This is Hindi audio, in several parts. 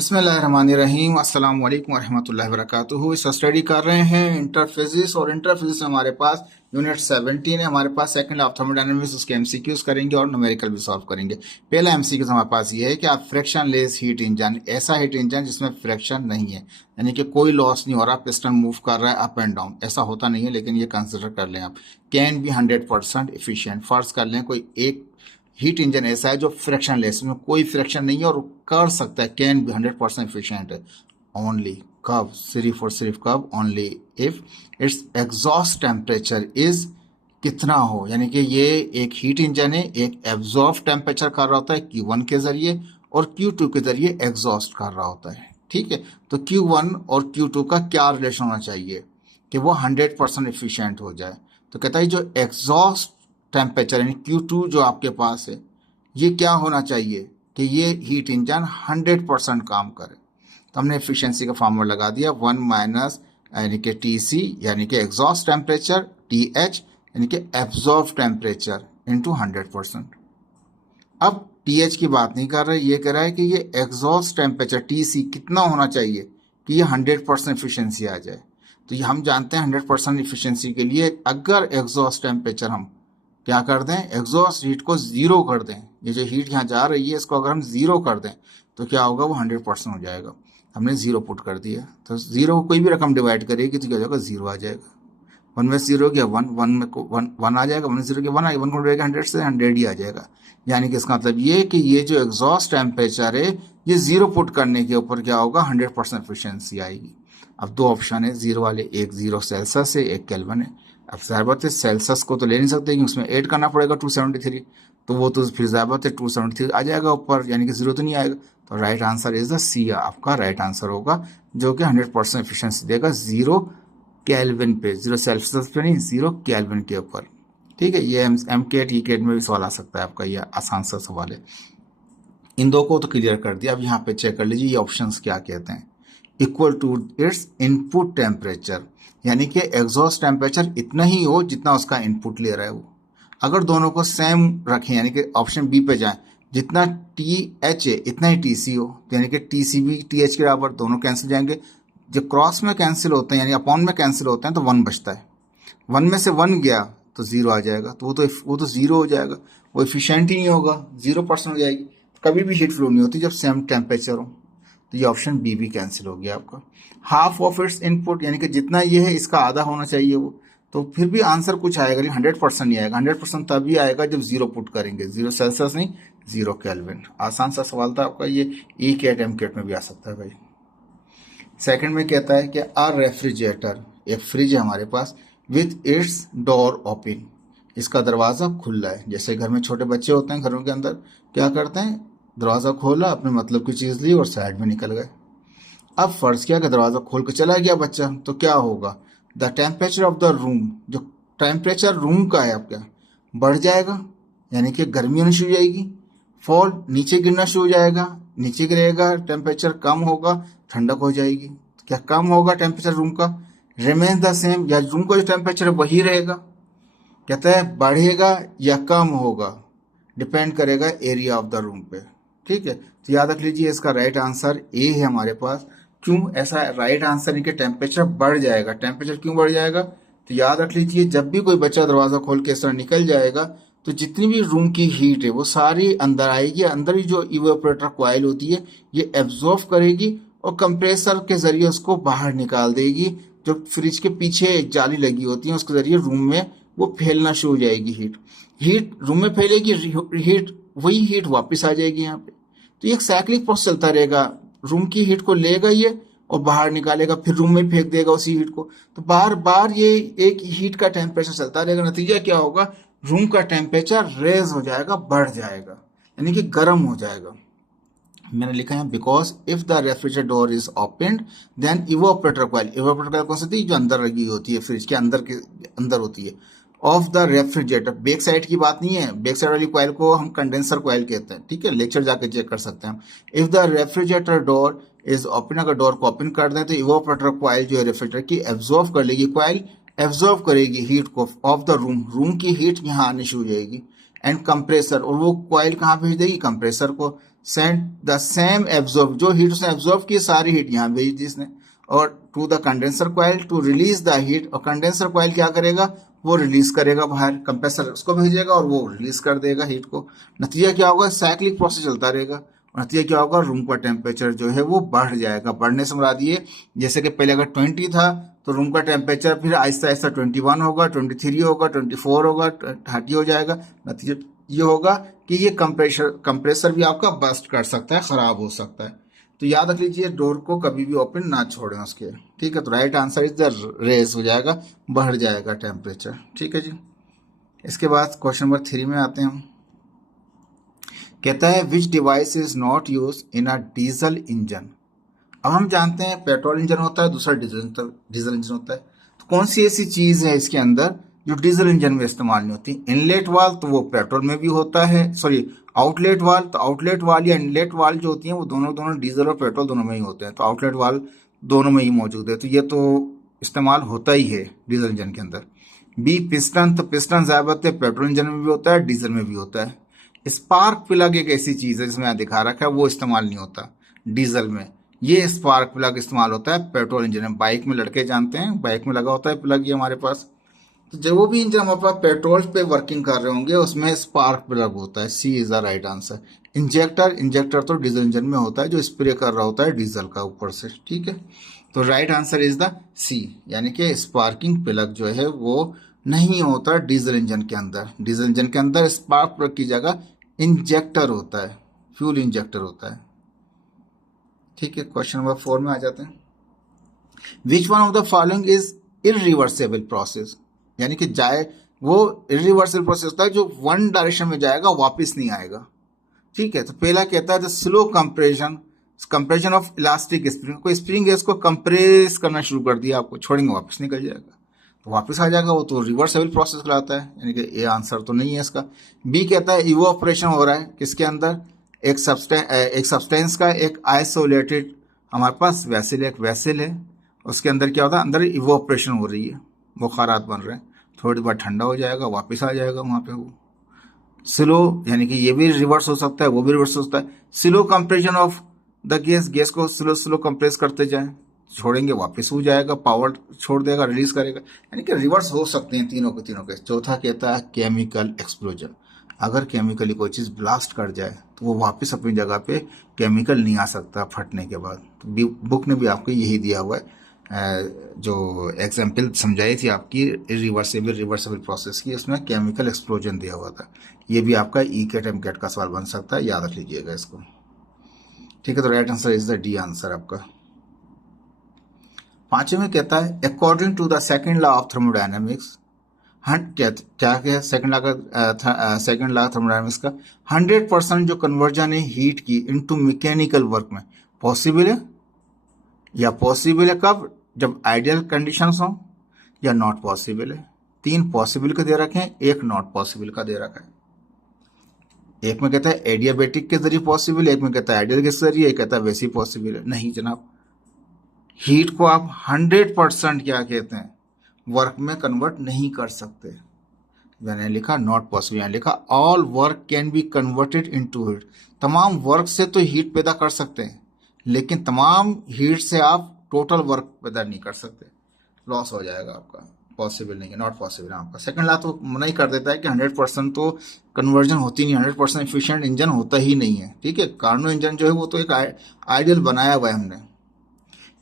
बिस्मिल्लाहिर्रहमानिर्रहीम अस्सलाम वालेकुम रहमतुल्लाहि वबरकातुहू। इस स्टडी कर रहे हैं इंटरफिजिक्स और इंटरफिजिक्स में हमारे पास यूनिट 17 है। हमारे पास सेकंड ऑफ थर्मोडायनामिक्स, उसके एमसीक्यूज करेंगे और न्यूमेरिकल भी सॉल्व करेंगे। पहला एमसीक्यूज हमारे पास ये है कि आप फ्रिक्शन लेस हीट इंजन, ऐसा हीट इंजन जिसमें फ्रिक्शन नहीं है, यानी कि कोई लॉस नहीं हो रहा, पिस्टन मूव कर रहा है अप एंड डाउन, ऐसा होता नहीं है, लेकिन ये कंसिडर कर लें आप, कैन बी 100% इफिशियंट। फर्ज कर लें कोई एक हीट इंजन ऐसा है जो फ्रिक्शन लेस, में कोई फ्रिक्शन नहीं है और कर सकता है, कैन बी 100% एफिशिएंट है। ओनली कब, सिर्फ कब, only if it's exhaust temperature is कितना हो, यानी कि ये एक हीट इंजन है, एक एब्जॉर्ब टेम्परेचर कर रहा होता है Q1 के जरिए और Q2 के जरिए एग्जॉस्ट कर रहा होता है। ठीक है, तो Q1 और Q2 का क्या रिलेशन होना चाहिए कि वो 100% एफिशिएंट हो जाए। तो कहता है जो एग्जॉस्ट टेम्परेचर यानी Q2 जो आपके पास है, ये क्या होना चाहिए कि ये हीट इंजन 100% काम करे। तो हमने एफिशिएंसी का फार्मूला लगा दिया, 1 माइनस यानी कि TC यानी कि एग्जॉस्ट टेम्परेचर, TH यानी कि एब्जॉर्ब टेम्परेचर इंटू 100%। अब TH की बात नहीं कर रहे, ये कह रहा है कि ये एग्जॉस्ट टेम्परेचर TC कितना होना चाहिए कि ये 100% एफिशिएंसी आ जाए। तो ये हम जानते हैं 100% एफिशिएंसी के लिए अगर एग्जॉस्ट टेम्परेचर हम क्या कर दें, एग्जॉस्ट हीट को जीरो कर दें, ये जो हीट यहाँ जा रही है इसको अगर हम जीरो कर दें तो क्या होगा, वो 100% हो जाएगा। हमने जीरो पुट कर दिया, तो जीरो को कोई भी रकम डिवाइड करेगी तो क्या हो जाएगा, जीरो आ जाएगा। 1 में जीरो गया 1, 1 में वन आ जाएगा, 1 में जीरो गया 1 आ गया, 1 को 100 से 100 ही आ जाएगा। यानी कि इसका मतलब ये कि ये जो एग्जॉस्ट टेम्परेचर है ये जीरो पुट करने के ऊपर क्या होगा, 100% एफिशिएंसी आएगी। अब दो ऑप्शन है जीरो वाले, एक 0 सेल्सियस है, एक केल्विन है। अब जाहिर बात है सेल्सियस को तो ले नहीं सकते क्योंकि उसमें ऐड करना पड़ेगा 273, तो वो तो फिर जाहिर बात है 273 आ जाएगा ऊपर, यानी कि जीरो तो नहीं आएगा। तो राइट आंसर इज द सी, आपका राइट आंसर होगा जो कि 100% एफिशिएंसी देगा 0 केल्विन पे, 0 सेल्सियस पे नहीं, 0 केल्विन के ऊपर। ठीक है, ये MCAT ECAT में भी सवाल आ सकता है आपका, ये आसान सा सवाल है। इन दो को तो क्लियर कर दिया। अब यहाँ पे चेक कर लीजिए ये ऑप्शंस क्या कहते हैं। Equal to its input temperature, यानी कि एग्जॉस्ट टेम्परेचर इतना ही हो जितना उसका इनपुट ले रहा है वो। अगर दोनों को सेम रखें, यानी कि ऑप्शन बी पे जाएं, जितना TH है इतना ही TC हो, तो यानी कि TC भी TH के बराबर, दोनों कैंसिल जाएंगे। जब क्रॉस में कैंसिल होते हैं यानी अपॉन में कैंसिल होते हैं तो 1 बचता है, 1 में से 1 गया तो 0 आ जाएगा, तो वो तो 0 हो जाएगा, वो एफिशिएंट ही नहीं होगा, 0% हो जाएगी। कभी भी हीट फ्लो नहीं होती जब सेम टेम्परेचर हो। तो ये ऑप्शन बी भी कैंसिल हो गया आपका। हाफ ऑफ इट्स इनपुट, यानी कि जितना ये है इसका आधा होना चाहिए वो, तो फिर भी आंसर कुछ आएगा नहीं, 100% नहीं आएगा। 100% तभी आएगा जब 0 पुट करेंगे, 0 सेल्सियस नहीं, 0 केल्विन। आसान सा सवाल था आपका, ये ECAT MCAT में भी आ सकता है भाई। सेकंड में कहता है कि अ रेफ्रिजरेटर, एक फ्रिज है हमारे पास, विथ इट्स डोर ओपन, इसका दरवाज़ा खुला है। जैसे घर में छोटे बच्चे होते हैं, घरों के अंदर क्या करते हैं, दरवाज़ा खोला, अपने मतलब की चीज़ ली और साइड में निकल गए। अब फर्ज किया कि दरवाज़ा खोल के चला गया बच्चा, तो क्या होगा, the temperature of the room, जो टेम्परेचर रूम का है आपका, बढ़ जाएगा, यानी कि गर्मी होनी शुरू हो जाएगी। फॉल, नीचे गिरना शुरू हो जाएगा, नीचे गिरेगा, टेम्परेचर कम होगा, ठंडक हो जाएगी। क्या कम होगा टेम्परेचर रूम का, रिमेन्स द सेम, या रूम का जो टेम्परेचर है वही रहेगा। कहता है बढ़ेगा या कम होगा, डिपेंड करेगा एरिया ऑफ द रूम पे। ठीक है, तो याद रख लीजिए इसका राइट आंसर ए है हमारे पास। क्यों ऐसा राइट आंसर है कि टेम्परेचर बढ़ जाएगा। टेम्परेचर क्यों बढ़ जाएगा, तो याद रख लीजिए जब भी कोई बच्चा दरवाजा खोल के इस तरह निकल जाएगा तो जितनी भी रूम की हीट है वो सारी अंदर आएगी, अंदर ही जो इवेपोरेटर कॉइल होती है ये एब्जॉर्ब करेगी और कंप्रेसर के जरिए उसको बाहर निकाल देगी। जो फ्रिज के पीछे एक जाली लगी होती है उसके जरिए रूम में वो फैलना शुरू हो जाएगी, हीट रूम में फैलेगी, हीट वही हीट वापस आ जाएगी यहाँ पे। तो ये एक साइक्लिक प्रोसेस चलता रहेगा, रूम की हीट को लेगा ये और बाहर निकालेगा, फिर रूम में फेंक देगा उसी हीट को। तो बार बार ये एक हीट का टेम्परेचर चलता रहेगा। नतीजा क्या होगा, रूम का टेम्परेचर रेज हो जाएगा, बढ़ जाएगा, यानी कि गर्म हो जाएगा। मैंने लिखा है because if the refrigerator door is opened then evaporator coil, evaporator coil कौन सी थी, जो अंदर लगी होती है, फ्रिज के अंदर होती है, of the refrigerator, back side की बात नहीं है, बैक साइड वाली कॉइल को हम कंडेंसर कॉइल कहते हैं। ठीक है, लेक्चर जाके चेक कर सकते हैं हम। If the refrigerator door is open, अगर डोर को ओपन कर दें तो इवेपोरेटर कॉइल जो है रेफ्रिजरेटर की एब्जॉर्ब कर लेगी, कॉइल एब्जॉर्ब करेगी हीट को ऑफ द रूम, रूम की हीट यहाँ आनी शुरू हो जाएगी, एंड कंप्रेसर, और वो कॉइल कहाँ भेज देगी, कंप्रेसर को। सेंड द सेम एब्जॉर्ब, जो हीट उसने एब्जॉर्ब की सारी हीट यहाँ भेज दी इसने, और to the condenser coil to release the heat, और कंडेंसर कॉइल क्या करेगा, वो रिलीज करेगा बाहर, कंप्रेसर उसको भेजेगा और वो रिलीज कर देगा हीट को। नतीजा क्या होगा, साइक्लिक प्रोसेस चलता रहेगा, और नतीजा क्या होगा, रूम का टेम्परेचर जो है वो बढ़ जाएगा। बढ़ने से मुराद ये, जैसे कि पहले अगर 20 था तो रूम का टेम्परेचर फिर आहिस्ता आहिस्ता 21 होगा, 23 होगा, 24 होगा, 30 हो जाएगा। नतीजा ये होगा कि ये कंप्रेसर भी आपका बस्ट कर सकता है, खराब हो सकता है। तो याद रख लीजिए, डोर को कभी भी ओपन ना छोड़ें उसके, ठीक है। तो right answer is the raise हो जाएगा, बढ़ जाएगा टेम्परेचर, ठीक है जी। इसके बाद क्वेश्चन नंबर 3 में आते हैं हम। कहता है विच device is not use in a diesel engine. अब हम जानते हैं पेट्रोल इंजन होता है, दूसरा डीजल इंजन होता है। तो कौन सी ऐसी चीज है इसके अंदर जो डीजल इंजन में इस्तेमाल नहीं होती। इनलेट वाल्व तो वो पेट्रोल में भी होता है, सॉरी आउटलेट वाल्व, तो आउटलेट वाल्व या इनलेट वाल्व जो होती हैं वो दोनों डीजल और पेट्रोल दोनों में ही होते हैं। तो आउटलेट वाल्व दोनों में ही मौजूद है, तो ये तो इस्तेमाल होता ही है डीजल इंजन के अंदर। बी पिस्टन, तो पिस्टन ज़्यादातर है पेट्रोल इंजन में भी होता है, डीजल में भी होता है। स्पार्क प्लग एक ऐसी चीज़ है जिसमें यहाँ दिखा रखा है, वो इस्तेमाल नहीं होता डीजल में। ये स्पार्क प्लग इस्तेमाल होता है पेट्रोल इंजन में। बाइक में लड़के जानते हैं, बाइक में लगा होता है प्लग ये हमारे पास। तो जो भी इंजन हमारे पास पेट्रोल पे वर्किंग कर रहे होंगे उसमें स्पार्क प्लग होता है। C is the right answer. Injector तो डीजल इंजन में होता है, जो स्प्रे कर रहा होता है डीजल का ऊपर से, ठीक है। तो राइट आंसर इज द सी, यानी कि स्पार्किंग प्लग जो है वो नहीं होता डीजल इंजन के अंदर। डीजल इंजन के अंदर स्पार्क प्लग की जगह इंजेक्टर होता है, फ्यूल इंजेक्टर होता है, ठीक है। क्वेश्चन नंबर 4 में आ जाते हैं। Which one of the following is irreversible process, यानी कि जाए वो इरिवर्सेबल प्रोसेस होता है जो वन डायरेक्शन में जाएगा, वापस नहीं आएगा, ठीक है। तो पहला कहता है slow compression of elastic spring. कोई स्प्रिंग है, इसको कंप्रेस करना शुरू कर दिया, आपको छोड़ेंगे वापस निकल जाएगा, तो वापस आ जाएगा, वो तो रिवर्सेबल प्रोसेस कहलाता है, यानी कि ये आंसर तो नहीं है इसका। बी कहता है इवोपरेशन हो रहा है किसके अंदर, एक सब्सटेंस का एक आइसोलेटेड हमारे पास एक वेसल है, उसके अंदर क्या होता है, अंदर इवोपरेशन हो रही है, बुखारात बन रहे हैं, थोड़ी बार ठंडा हो जाएगा, वापस आ जाएगा वहाँ पे वो। स्लो, यानी कि ये भी रिवर्स हो सकता है, वो भी रिवर्स हो सकता है। Slow compression of the gas को स्लो कंप्रेस करते जाएं, छोड़ेंगे वापस हो जाएगा, पावर छोड़ देगा, रिलीज करेगा, यानी कि रिवर्स हो सकते हैं तीनों के। चौथा कहता है केमिकल एक्सप्लोजन। अगर केमिकली कोई चीज़ ब्लास्ट कर जाए तो वो वापस अपनी जगह पे केमिकल नहीं आ सकता फटने के बाद। तो बुक ने भी आपको यही दिया हुआ है, जो एग्जाम्पल समझाई थी आपकी रिवर्सेबल प्रोसेस की, उसमें केमिकल एक्सप्लोजन दिया हुआ था। ये भी आपका ई कैट एम कैट का सवाल बन सकता है, याद रख लीजिएगा इसको, ठीक है। तो right answer is the D answer आपका। 5वें में कहता है according to the second law of thermodynamics, क्या सेकंड लॉ थर्मोडायनेमिक्स का 100% जो कन्वर्जन है हीट की इनटू मैकेनिकल वर्क में पॉसिबल है, या पॉसिबल है कब, जब आइडियल कंडीशंस हो, या नॉट पॉसिबल है। 3 पॉसिबल का दे रखे हैं, 1 नॉट पॉसिबल का दे रखा है। एक में कहता है एडियाबेटिक के जरिए पॉसिबल है, एक में कहता है आइडियल के जरिए, एक कहता है वैसे ही पॉसिबल है। नहीं जनाब, हीट को आप 100% क्या कहते हैं, वर्क में कन्वर्ट नहीं कर सकते। मैंने लिखा नॉट पॉसिबल, यहाँ लिखा all work can be converted into heat. तमाम वर्क से तो हीट पैदा कर सकते हैं, लेकिन तमाम हीट से आप टोटल वर्क पैदा नहीं कर सकते, लॉस हो जाएगा आपका, पॉसिबल नहीं है, नॉट पॉसिबल है आपका। सेकंड लॉ तो मना ही कर देता है कि 100% तो कन्वर्जन होती नहीं, 100% एफिशिएंट इंजन होता ही नहीं है, ठीक है। कार्नो इंजन जो है वो तो एक आइडियल बनाया हुआ है हमने,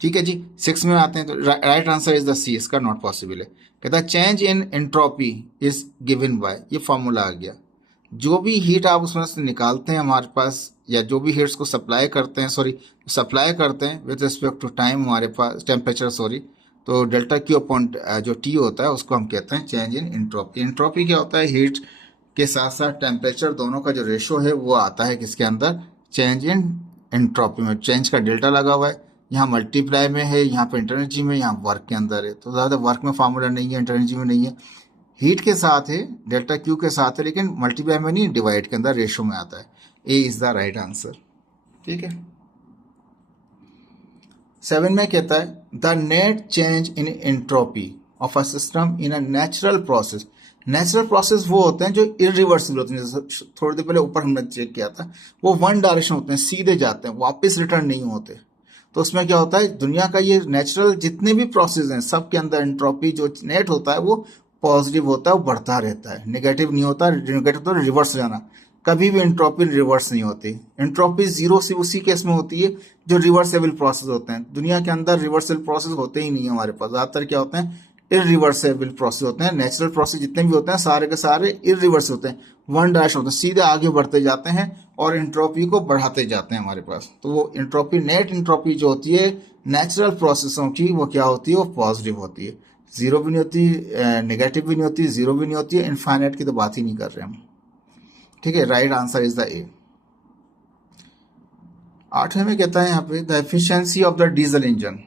ठीक है जी। 6 में आते हैं, तो राइट आंसर इज द सी, इसका नॉट पॉसिबल है। कहता है change in entropy is given by, ये फॉर्मूला आ गया, जो भी हीट आप उसमें से निकालते हैं हमारे पास, या जो भी हीट्स को सप्लाई करते हैं विद रिस्पेक्ट टू टाइम हमारे पास टेम्परेचर, तो डेल्टा क्यू अपॉन जो टी होता है उसको हम कहते हैं चेंज इन एंट्रोपी। एंट्रोपी क्या होता है, हीट के साथ साथ टेम्परेचर दोनों का जो रेशो है वो आता है किसके अंदर, चेंज इन एंट्रोपी में। चेंज का डेल्टा लगा हुआ है, यहाँ मल्टीप्लाई में है, यहाँ पे इंटरएनर्जी में, यहाँ वर्क के अंदर है। तो ज़्यादा वर्क में फार्मूला नहीं है, इंटरएनर्जी में नहीं है, हीट के साथ है, डेल्टा क्यू के साथ है, लेकिन मल्टीप्लाई में नहीं, डिवाइड के अंदर रेशो में आता है। ए इज द राइट आंसर, ठीक है। 7 में कहता है the net change in entropy of a system in a natural process natural process वो होते हैं जो इरिवर्सिबल होते हैं, जैसे थोड़ी देर पहले ऊपर हमने चेक किया था, वो वन डायरेक्शन होते हैं, सीधे जाते हैं, वापस रिटर्न नहीं होते। तो उसमें क्या होता है, दुनिया का ये नेचुरल जितने भी प्रोसेस हैं सब के अंदर एंट्रोपी जो नेट होता है वो पॉजिटिव होता है, वो बढ़ता रहता है, नेगेटिव नहीं होता। नेगेटिव तो रिवर्स जाना, कभी भी एंट्रोपी रिवर्स नहीं होती। एंट्रोपी जीरो से उसी केस में होती है जो रिवर्सेबल प्रोसेस होते हैं। दुनिया के अंदर रिवर्सेबल प्रोसेस होते ही नहीं है हमारे पास, ज्यादातर क्या होते हैं, इरिवर्सेबल प्रोसेस होते हैं। नेचुरल प्रोसेस जितने भी होते हैं सारे के सारे इरिवर्स होते हैं, वन डायरेक्शन होते हैं, सीधे आगे बढ़ते जाते हैं और एंट्रोपी को बढ़ाते जाते हैं हमारे पास। तो वो एंट्रोपी, नेट एंट्रोपी जो होती है नेचुरल प्रोसेसों की, वो क्या होती है, वो पॉजिटिव होती है। जीरो भी नहीं होती, नेगेटिव भी नहीं होती, जीरो भी नहीं होती है, इनफाइनाइट की तो बात ही नहीं कर रहे हम। ठीक है, right answer is the A. 8वें में कहता है यहाँ पे the efficiency of the diesel engine.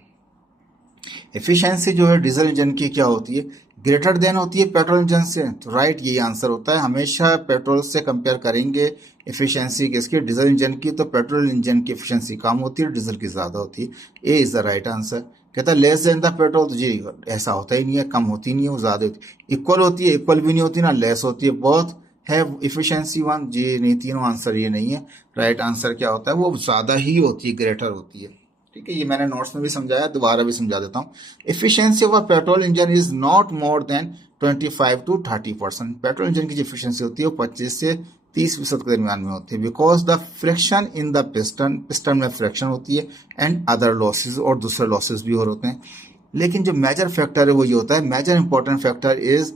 Efficiency जो है डीजल इंजन की क्या होती है, ग्रेटर देन होती है पेट्रोल इंजन से। तो राइट यही आंसर होता है, हमेशा पेट्रोल से कंपेयर करेंगे एफिशिएंसी किसकी, डीजल इंजन की, तो पेट्रोल इंजन की एफिशिएंसी कम होती है, डीजल की ज़्यादा होती है। A is the right answer. कहता है लेस देन द पेट्रोल, तो जी ऐसा होता ही नहीं है, कम होती नहीं है, वो ज़्यादा होती है। इक्वल होती है, इक्वल भी नहीं होती ना, लेस होती है, बहुत है इफिशिएंसी वन, जी नहीं, तीनों आंसर ये नहीं है। राइट आंसर क्या होता है, वो ज़्यादा ही होती है, ग्रेटर होती है। ठीक है, ये मैंने नोट्स में भी समझाया, दोबारा भी समझा देता हूँ। Efficiency of a petrol engine is not more than 25 to 30%। Petrol engine की जो एफिशिएंसी होती है वो 25 से 30% के दरमियान में होती है। Because the friction in the piston, piston में फ्रिक्शन होती है, एंड अदर लॉसेज, और दूसरे लॉसेज भी और होते हैं। लेकिन जो मेजर फैक्टर है वो ये होता है, major important factor is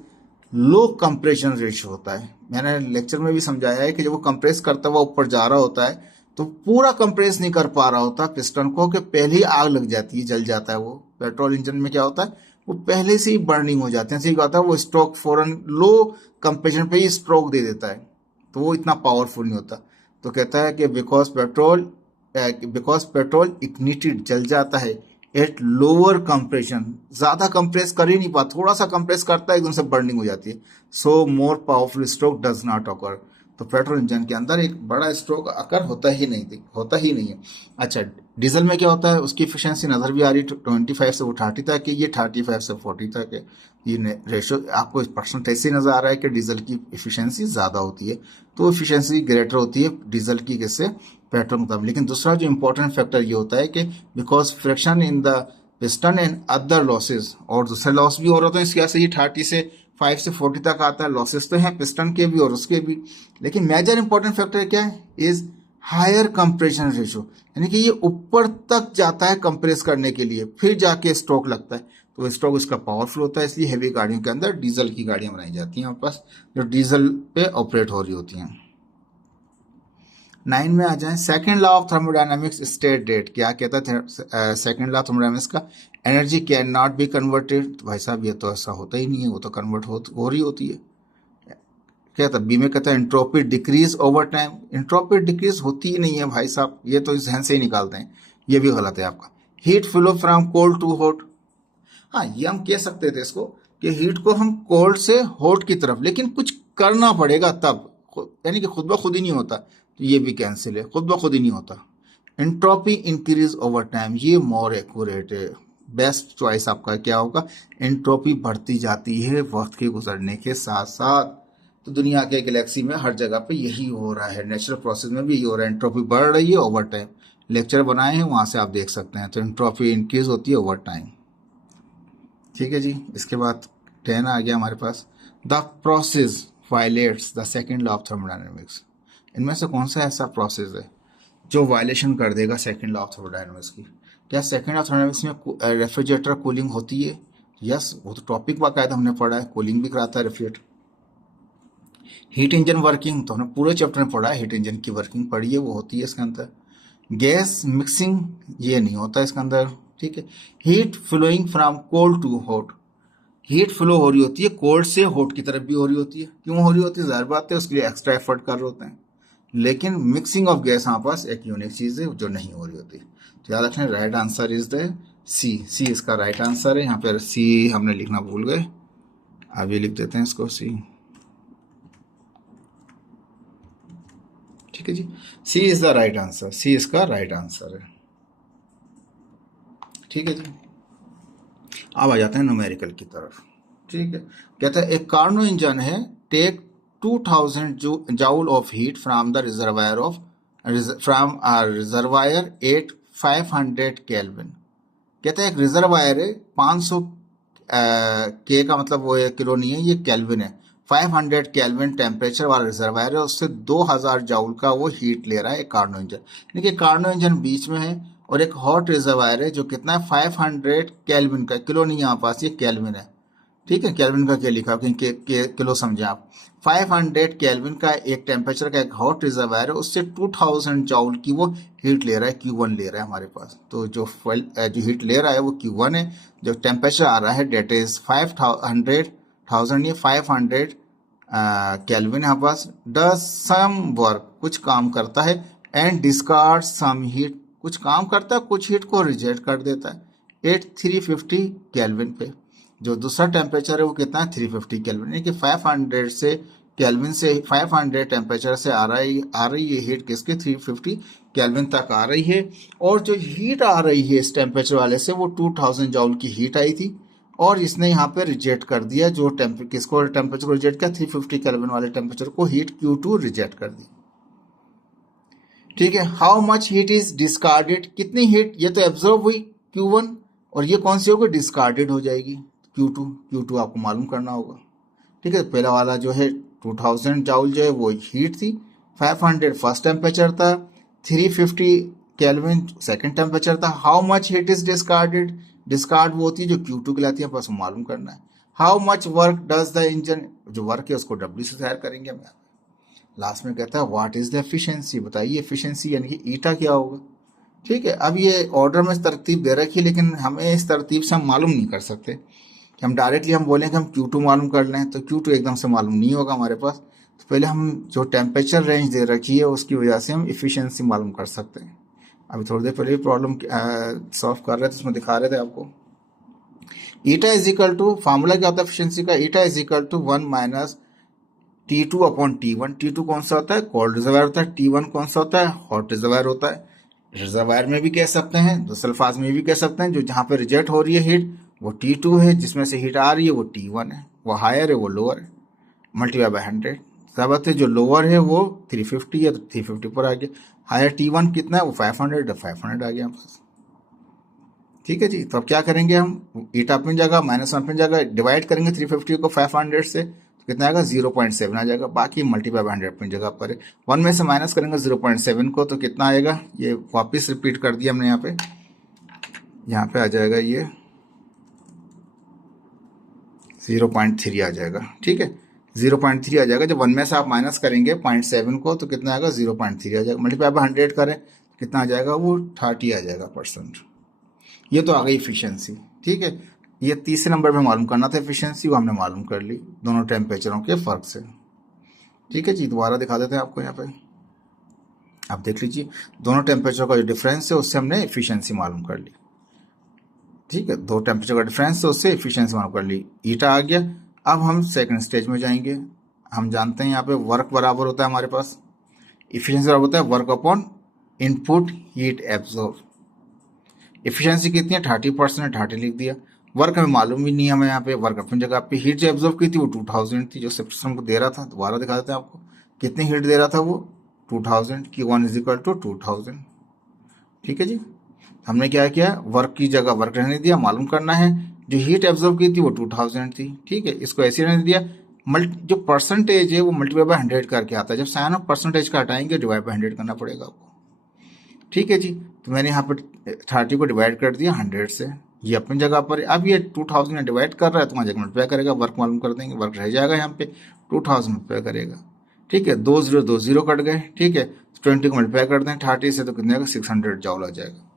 low compression ratio होता है। मैंने लेक्चर में भी समझाया है कि जब वो कंप्रेस करता हुआ ऊपर जा रहा होता है तो पूरा कंप्रेस नहीं कर पा रहा होता पिस्टन को, कि पहले ही आग लग जाती है, जल जाता है वो। पेट्रोल इंजन में क्या होता है, वो पहले से ही बर्निंग हो जाते हैं, सही बात है, वो स्ट्रोक फौरन लो कंप्रेशन पे ही स्ट्रोक दे देता है, तो वो इतना पावरफुल नहीं होता। तो कहता है कि बिकॉज पेट्रोल इग्निटेड, जल जाता है, एट लोअर कंप्रेशन, ज्यादा कंप्रेस कर ही नहीं पाता, थोड़ा सा कंप्रेस करता है एकदम से बर्निंग हो जाती है। So more powerful stroke does not occur. तो पेट्रोल इंजन के अंदर एक बड़ा स्ट्रोक अकर होता ही नहीं है। अच्छा, डीजल में क्या होता है, उसकी एफिशिएंसी नजर भी आ रही, 25 से 30 तक है, ये 35 से 40 तक है। ये रेशो आपको परसेंटेज से नजर आ रहा है कि डीजल की एफिशिएंसी ज्यादा होती है, तो एफिशिएंसी ग्रेटर होती है डीजल की किससे, पेट्रोल मुताबिक। लेकिन दूसरा जो इंपॉर्टेंट फैक्टर ये होता है कि because friction in the piston and other losses, और दूसरे लॉस भी हो रहे होते हैं इसकी वजह से, ये 35 से 40 तक आता है। लॉसेस तो हैं पिस्टन के भी और उसके भी, लेकिन मेजर इंपॉर्टेंट फैक्टर क्या है, इज हायर कंप्रेशन रेशो, यानी कि ये ऊपर तक जाता है कंप्रेस करने के लिए, फिर जाके स्ट्रोक लगता है, तो स्ट्रोक इसका पावरफुल होता है। इसलिए हैवी गाड़ियों के अंदर डीजल की गाड़ियां बनाई जाती हैं हमारे पास, जो डीजल पे ऑपरेट हो रही होती हैं। 9 में आ जाए, second law of thermodynamics state that, क्या कहता है सेकेंड लॉ ऑफ थर्मोडायनामिक्स का, energy can not be converted. तो भाई साहब ये तो ऐसा होता ही नहीं है, वो तो कन्वर्ट हो रही होती है। क्या था, बी में कहता है entropy decrease over time, entropy decrease होती ही नहीं है भाई साहब, ये तो इस ध्यान से ही निकालते हैं, ये भी गलत है आपका। Heat flow from cold to hot, हाँ ये हम कह सकते थे इसको कि हीट को हम कोल्ड से हॉट की तरफ, लेकिन कुछ करना पड़ेगा तब, यानी कि खुद ब खुद ही नहीं होता, तो ये भी कैंसिल है, खुद ब खुद ही नहीं होता। एंट्रोपी इंक्रीज ओवर टाइम, ये मोर एक्यूरेट है, बेस्ट चॉइस आपका क्या होगा, एंट्रोपी बढ़ती जाती है वक्त के गुजरने के साथ साथ। तो दुनिया के गैलेक्सी में हर जगह पे यही हो रहा है, नेचुरल प्रोसेस में भी यही हो रहा है, एंट्रोपी बढ़ रही है ओवर टाइम। लेक्चर बनाए हैं वहां से आप देख सकते हैं, तो एंट्रोपी इंक्रीज होती है ओवर टाइम। ठीक है जी, इसके बाद 10 आ गया हमारे पास, the process violates the second law of thermodynamics. इनमें से कौन सा ऐसा प्रोसेस है जो वायलेशन कर देगा सेकेंड लॉ ऑफ थर्मोडायनेमिक्स की? क्या सेकेंड लॉ ऑफ थर्मोडायनेमिक्स में रेफ्रिजरेटर कूलिंग होती है? यस, वो तो टॉपिक बाकायदा हमने पढ़ा है, कूलिंग भी कराता है रेफ्रिजरेटर। हीट इंजन वर्किंग तो हमने पूरे चैप्टर में पढ़ा है, हीट इंजन की वर्किंग पढ़ी है, वो होती है इसके अंदर। गैस मिक्सिंग ये नहीं होता इसके अंदर। ठीक है, heat flowing from cold to hot, heat flow हो रही होती है कोल्ड से हॉट की तरफ भी हो रही होती है, क्यों हो रही होती है, जाहिर बात है उसके लिए एक्स्ट्रा एफर्ट कर रहे होते हैं। लेकिन मिक्सिंग ऑफ गैस यहाँ पास एक यूनिक चीज है जो नहीं हो रही होती। तो याद रखें, राइट आंसर इज द सी, सी इसका राइट आंसर है। यहाँ पर सी हमने लिखना भूल गए, अभी लिख देते हैं इसको सी। ठीक है जी, सी इज द राइट आंसर, सी इसका राइट आंसर है। ठीक है जी, अब आ जाते हैं न्यूमेरिकल की तरफ। ठीक है, कहता है एक कार्नो इंजन है, take 2000 joule of heat from the reservoir of from reservoir at 500 kelvin. कहता है एक रिजर्वायर है 500 के का मतलब वो है किलो नहीं है, ये केल्विन है। 500 केल्विन टेम्परेचर वाला रिजर्वायर है, उससे 2000 जाउल का वो हीट ले रहा है एक कार्नो इंजन। यानी कि कार्नो इंजन बीच में है और एक हॉट रिजर्वायर है जो कितना है 500 केल्विन का, किलो नहीं यहाँ पास, ये केल्विन है। ठीक है, केल्विन का क्या लिखा कहीं किलो समझे आप। 500 केल्विन का एक टेम्परेचर का एक हॉट रिजर्वायर है, उससे 2000 जाउल की वो हीट ले रहा है, Q1 ले रहा है हमारे पास। तो जो हीट ले रहा है वो Q1 है। जो टेम्परेचर आ रहा है डेट इज 500 500 केल्विन हमारे पास। डज सम वर्क, कुछ काम करता है, एंड डिस्कार्ड सम हीट, कुछ काम करता है कुछ हीट को रिजेक्ट कर देता है एट 350 केल्विन पे। जो दूसरा टेम्परेचर है वो कितना है 350 केल्विन, यानी कि 500 से केल्विन से 500 टेम्परेचर से आ रही है हीट किसके 350 केल्विन तक आ रही है। और जो हीट आ रही है इस टेम्परेचर वाले से वो 2000 जाउल की हीट आई थी, और इसने यहाँ पे रिजेक्ट कर दिया जो किसको टेम्परेचर को रिजेक्ट किया 350 केल्विन वाले टेम्परेचर को, हीट Q2 रिजेक्ट कर दी। ठीक है, how much heat is discarded, कितनी हीट ये तो एब्जॉर्ब हुई Q1, और ये कौन सी होगी डिस्कार्डेड हो जाएगी Q2 आपको मालूम करना होगा। ठीक है, पहला वाला जो है 2000 जाउल जो है वो हीट थी, 500 फर्स्ट टेम्परेचर था, 350 केल्विन सेकंड टेम्परेचर था। How much heat is discarded, discard वो होती है जो Q2 कहलाती है, बस मालूम करना है। How much work does the engine, जो वर्क है उसको W से जाहिर करेंगे हम। लास्ट में कहता है व्हाट इज द एफिशिएंसी, बताइए एफिशिएंसी यानी कि ईटा क्या होगा। ठीक है, अब ये ऑर्डर में तरतीब दे रखी है, लेकिन हमें इस तरतीब से हम मालूम नहीं कर सकते कि हम डायरेक्टली हम बोलें कि हम Q2 मालूम कर लें, तो Q2 एकदम से मालूम नहीं होगा हमारे पास। तो पहले हम जो टेम्परेचर रेंज दे रखी है उसकी वजह से हम इफिशियंसी मालूम कर सकते हैं। अभी थोड़ी देर पहले प्रॉब्लम सॉल्व कर रहे थे, उसमें दिखा रहे थे आपको। Eta is equal to, formula क्या होता है एफिशिएंसी का, eta is equal to 1 minus T2 upon T1। T2 कौन सा होता है कोल्ड रिजर्वायर होता है, T1 कौन सा होता है हॉट रिजर्वायर होता है। रिजर्वायर में भी कह सकते हैं, दूसरे अल्फाज में भी कह सकते हैं, जो जहाँ पे रिजेक्ट हो रही है हीट वो T2 है, जिसमें से हीट आ रही है वो T1 है, वो हायर है वो लोअर है, मल्टीप्लाई बाय 100। सबसे जो लोअर है वो 350 है, तो 350 पर आ गया। हायर T1 कितना है वो 500 है, 500 आ गया पास। ठीक है जी, तो अब क्या करेंगे हम, ईटा अपनी जगह माइनस वन अपनी जगह, डिवाइड करेंगे 350 को 500 से, तो कितना आएगा 0.7 आ जाएगा, बाकी मल्टीप्लाई बाय 100 अपनी जगह पर है। 1 में से माइनस करेंगे 0.7 को, तो कितना आएगा, ये वापस रिपीट कर दिया हमने यहाँ पे आ जाएगा ये 0.3 आ जाएगा। ठीक है, 0.3 आ जाएगा। जब 1 में से आप माइनस करेंगे 0.7 को, तो कितना आएगा 0.3 आ जाएगा, मल्टीप्लाई बाय 100 करें कितना आ जाएगा वो 30 आ जाएगा परसेंट। ये तो आ गई इफिशियंसी। ठीक है, ये तीसरे नंबर पे मालूम करना था एफिशिएंसी, वो हमने मालूम कर ली दोनों टेम्परेचरों के फर्क से। ठीक है जी, दोबारा दिखा देते हैं आपको यहाँ पे, आप देख लीजिए दोनों टेम्परेचर का जो डिफरेंस है उससे हमने एफिशिएंसी मालूम कर ली। ठीक है, दो टेम्परेचर का डिफरेंस है उससे एफिशिएंसी मालूम कर ली, ईटा आ गया। अब हम सेकंड स्टेज में जाएंगे। हम जानते हैं यहाँ पे वर्क बराबर होता है हमारे पास, एफिशिएंसी बराबर होता है work upon input heat absorb. Efficiency कितनी है 30%, 30 लिख दिया। वर्क हमें मालूम भी नहीं है, हमें यहाँ पे वर्क अपनी जगह पे, हीट जो एब्जॉर्ब की थी वो 2000 थी जो सिस्टम को दे रहा था। दोबारा दिखा देते हैं आपको कितनी हीट दे रहा था वो 2000, Q1 इज इक्वल टू 2000। ठीक है जी, हमने क्या किया, वर्क की जगह वर्क रहने दिया, मालूम करना है जो हीट एब्जॉर्ब की थी वो 2000 थी। ठीक है, इसको ऐसे रहने दिया, जो परसेंटेज है वो मल्टीप्लाई बाय 100 करके आता है, जब साइन ऑफ परसेंटेज का हटाएंगे डिवाइड बाय 100 करना पड़ेगा आपको। ठीक है जी, तो मैंने यहाँ पर 30 को डिवाइड कर दिया 100 से, ये अपनी जगह पर। अब ये 2000 डिवाइड कर रहा है तो वहाँ जगह मल्टीप्लाई करेगा, वर्क मालूम कर देंगे, वर्क रह जाएगा यहाँ पे 2000 मल्टीप्लाई करेगा। ठीक है, 2 0 कट गए। ठीक है, 20 को मल्टीप्लाई कर दें 30 से, तो कितने आएगा 600 जाउल आ जाएगा।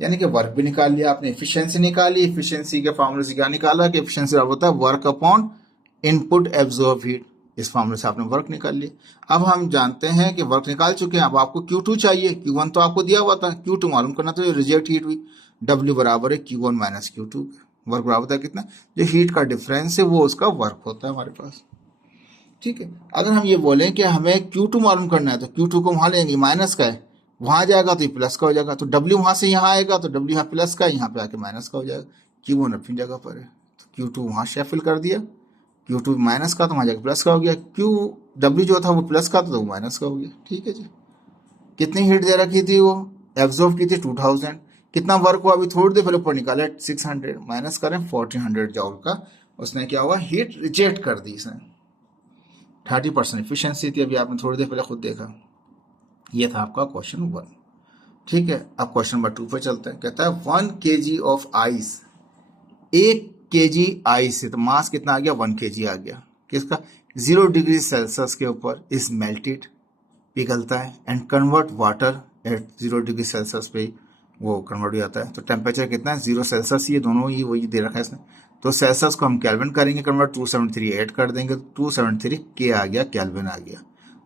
यानी कि वर्क भी निकाल लिया आपने, एफिशिएंसी निकाली। एफिशिएंसी के फॉर्मूले से क्या निकाला कि एफिशिएंसी होता है work upon input absorb heat, इस फॉर्मूले से आपने वर्क निकाल लिया। अब हम जानते हैं कि वर्क निकाल चुके हैं, अब आपको Q2 चाहिए, Q1 तो आपको दिया हुआ था, Q2 मालूम करना तो रिजेक्ट हीट हुई, W बराबर है Q1 माइनस Q2, वर्क बराबर होता है कितना, जो हीट का डिफरेंस है वो उसका वर्क होता है हमारे पास। ठीक है, अगर हम ये बोलें कि हमें Q2 मालूम करना है, तो Q2 को वहां लेंगे, माइनस का है वहां जाएगा तो ये प्लस का हो जाएगा, तो W वहां से यहाँ आएगा तो W यहाँ प्लस का, यहाँ पे आके माइनस का हो जाएगा, Q1 अपनी जगह पर है, तो Q2 वहाँ शेफिल कर दिया, Q2 माइनस का तो वहाँ जाके प्लस का हो गया, QW जो था वो प्लस का तो वो माइनस का हो गया। ठीक है जी। कितनी हीट दे रखी थी, वो एब्जॉर्ब की थी 2000। कितना वर्क हुआ अभी थोड़ी देर पहले ऊपर निकाला 600, माइनस करें 1400 जॉल का उसने क्या हुआ, हीट रिजेक्ट कर दी इसने। 30% इफिशियंसी थी, अभी आपने थोड़ी देर पहले खुद देखा। ये था आपका क्वेश्चन 1। ठीक है, अब क्वेश्चन नंबर 2 पे चलते हैं। कहता है 1 kg of ice, 1 kg ice से तो मास कितना आ गया, 1 kg आ गया। किसका, 0 डिग्री सेल्सियस के ऊपर इज मेल्टेड, पिघलता है, and convert water at 0 degree Celsius पे वो कन्वर्ट हो जाता है। तो टेम्परेचर कितना है, 0 सेल्सियस, ये दोनों ही वही दे रखा है इसने। तो सेल्सियस को हम केल्विन करेंगे कन्वर्ट, 273 ऐड कर देंगे, 273 के आ गया, केल्विन आ गया।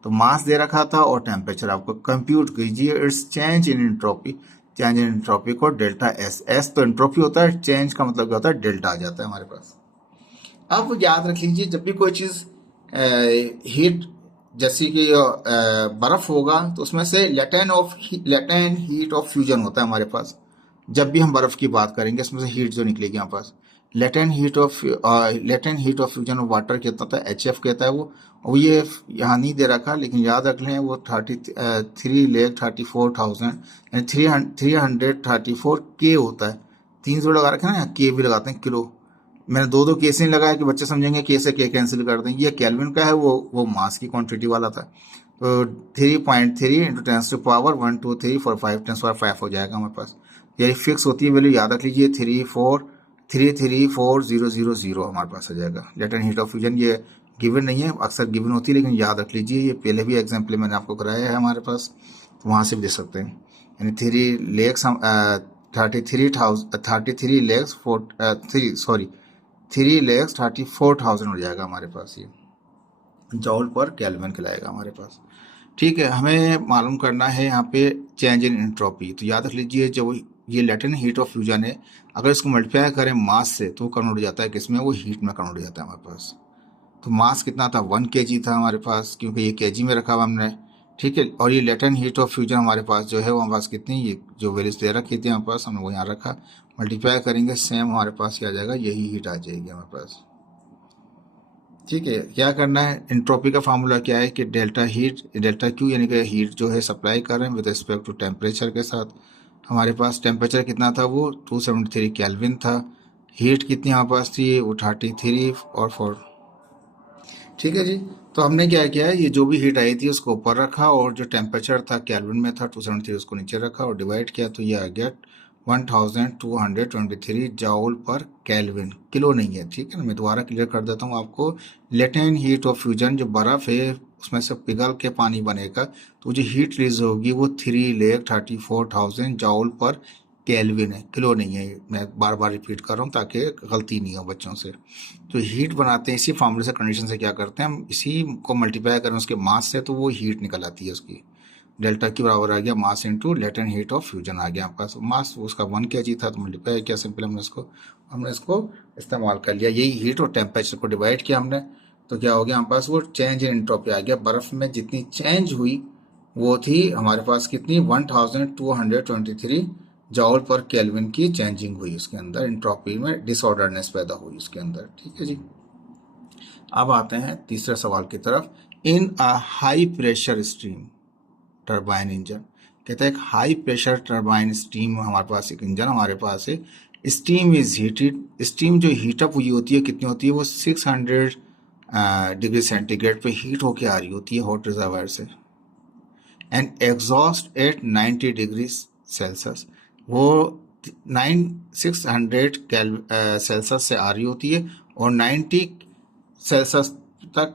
तो मास दे रखा था और टेम्परेचर आपको कंप्यूट कीजिए। It's change in entropy, change in entropy को डेल्टा एस, एस तो एंट्रोपी होता है, चेंज का मतलब क्या होता है, डेल्टा आ जाता है हमारे पास। अब याद रख लीजिए, जब भी कोई चीज़ हीट, जैसे कि बर्फ होगा तो उसमें से लेटेंट हीट ऑफ फ्यूजन होता है हमारे पास। जब भी हम बर्फ की बात करेंगे इसमें से हीट जो निकलेगी हमारे पास, latent heat of fusion of water कितना होता है, HF कहता है वो। और ये यहाँ नहीं दे रखा, लेकिन याद रख लें वो 3,34,000 यानी 334 के होता है। 300 लगा रखे ना, के भी लगाते हैं किलो। मैंने दो दो केस नहीं लगाया कि बच्चे समझेंगे के से के कैंसिल कर देंगे। ये केल्विन का है, वो मास की क्वांटिटी वाला था। तो 3.3 इंटू 10⁻1 2 3 4 5 10⁻5 हो जाएगा हमारे पास। यही फिक्स होती है वैल्यू, याद रख लीजिए 334,000 हमारे पास आ जाएगा। लेटेंट हीट ऑफ फ्यूजन ये गिवन नहीं है, अक्सर गिवन होती है, लेकिन याद रख लीजिए ये पहले भी एग्जाम्पल मैंने आपको कराया है हमारे पास, तो वहाँ से भी दे सकते हैं। यानी 3,34,000 हो जाएगा हमारे पास, ये जॉल पर केल्विन कहलाएगा हमारे पास। ठीक है, हमें मालूम करना है यहाँ पे चेंज इन एंट्रोपी। तो याद रख लीजिए, जब ये लेटेंट हीट ऑफ फ्यूजन है, अगर इसको मल्टीप्लाई करें मास से तो कन्वर्ट हो जाता है किसमें, वो हीट में कन्वर्ट हो जाता है हमारे पास। तो मास कितना था, 1 kg था हमारे पास, क्योंकि ये kg में रखा हुआ हमने। ठीक है, और ये लेटेंट हीट ऑफ फ्यूजन हमारे पास जो है वो हमारे पास कितनी, ये जो वैल्यूज दे रखी थी हमारे पास, हमने वो यहाँ रखा, मल्टीप्लाई करेंगे सेम हमारे पास क्या आ जाएगा, यही हीट आ जाएगी हमारे पास। ठीक है, क्या करना है, एंट्रोपी का फार्मूला क्या है कि डेल्टा क्यू यानी कि हीट जो है सप्लाई कर रहे हैं विद रिस्पेक्ट टू टेम्परेचर के साथ। हमारे पास टेम्परेचर कितना था, वो 273 केल्विन था। हीट कितनी हमारे पास थी, वो 33 और 4। ठीक है जी, तो हमने क्या किया है, ये जो भी हीट आई थी उसको ऊपर रखा, और जो टेम्परेचर था केल्विन में था 273 उसको नीचे रखा और डिवाइड किया, तो ये आ गया 1223 जॉल पर केल्विन, किलो नहीं है। ठीक है ना, मैं दोबारा क्लियर कर देता हूँ आपको। लेटेंट हीट ऑफ फ्यूजन, जो बर्फ है उसमें से पिघल के पानी बनेगा, तो जो हीट रिलीज होगी वो 3,34,000 जॉल पर केल्विन है, किलो नहीं है। मैं बार बार रिपीट कर रहा हूँ ताकि गलती नहीं हो बच्चों से। तो हीट बनाते हैं इसी फार्मूले से, कंडीशन से क्या करते हैं हम, इसी को मल्टीप्लाई करें उसके मास से, तो वो हीट निकल आती है उसकी। डेल्टा की बराबर आ गया mass into latent heat of fusion आ गया आपका। मास उसका 1 kg था, तो मल्टीप्लाई किया सिंपल, हमने इसको इस्तेमाल कर लिया। यही हीट और टेम्परेचर को डिवाइड किया हमने, तो क्या हो गया हमारे पास, वो चेंज इन एंट्रोपी आ गया। बर्फ में जितनी चेंज हुई वो थी हमारे पास कितनी, 1223 जॉल पर केल्विन की चेंजिंग हुई उसके अंदर, एंट्रोपी में डिसऑर्डरनेस पैदा हुई उसके अंदर। ठीक है जी, अब आते हैं तीसरे सवाल की तरफ। In a high pressure steam turbine engine, कहता है एक हाई प्रेशर टरबाइन स्टीम हमारे पास, एक इंजन हमारे पास है। स्टीम इज हीटेड, स्टीम जो हीटअप हुई होती है कितनी होती है, वो 600 डिग्री सेंटीग्रेड पे हीट होके आ रही होती है हॉट रिजर्वायर से। And exhaust at 90 degree Celsius, वो 600 सेल्सियस से आ रही होती है और 90 सेल्सियस तक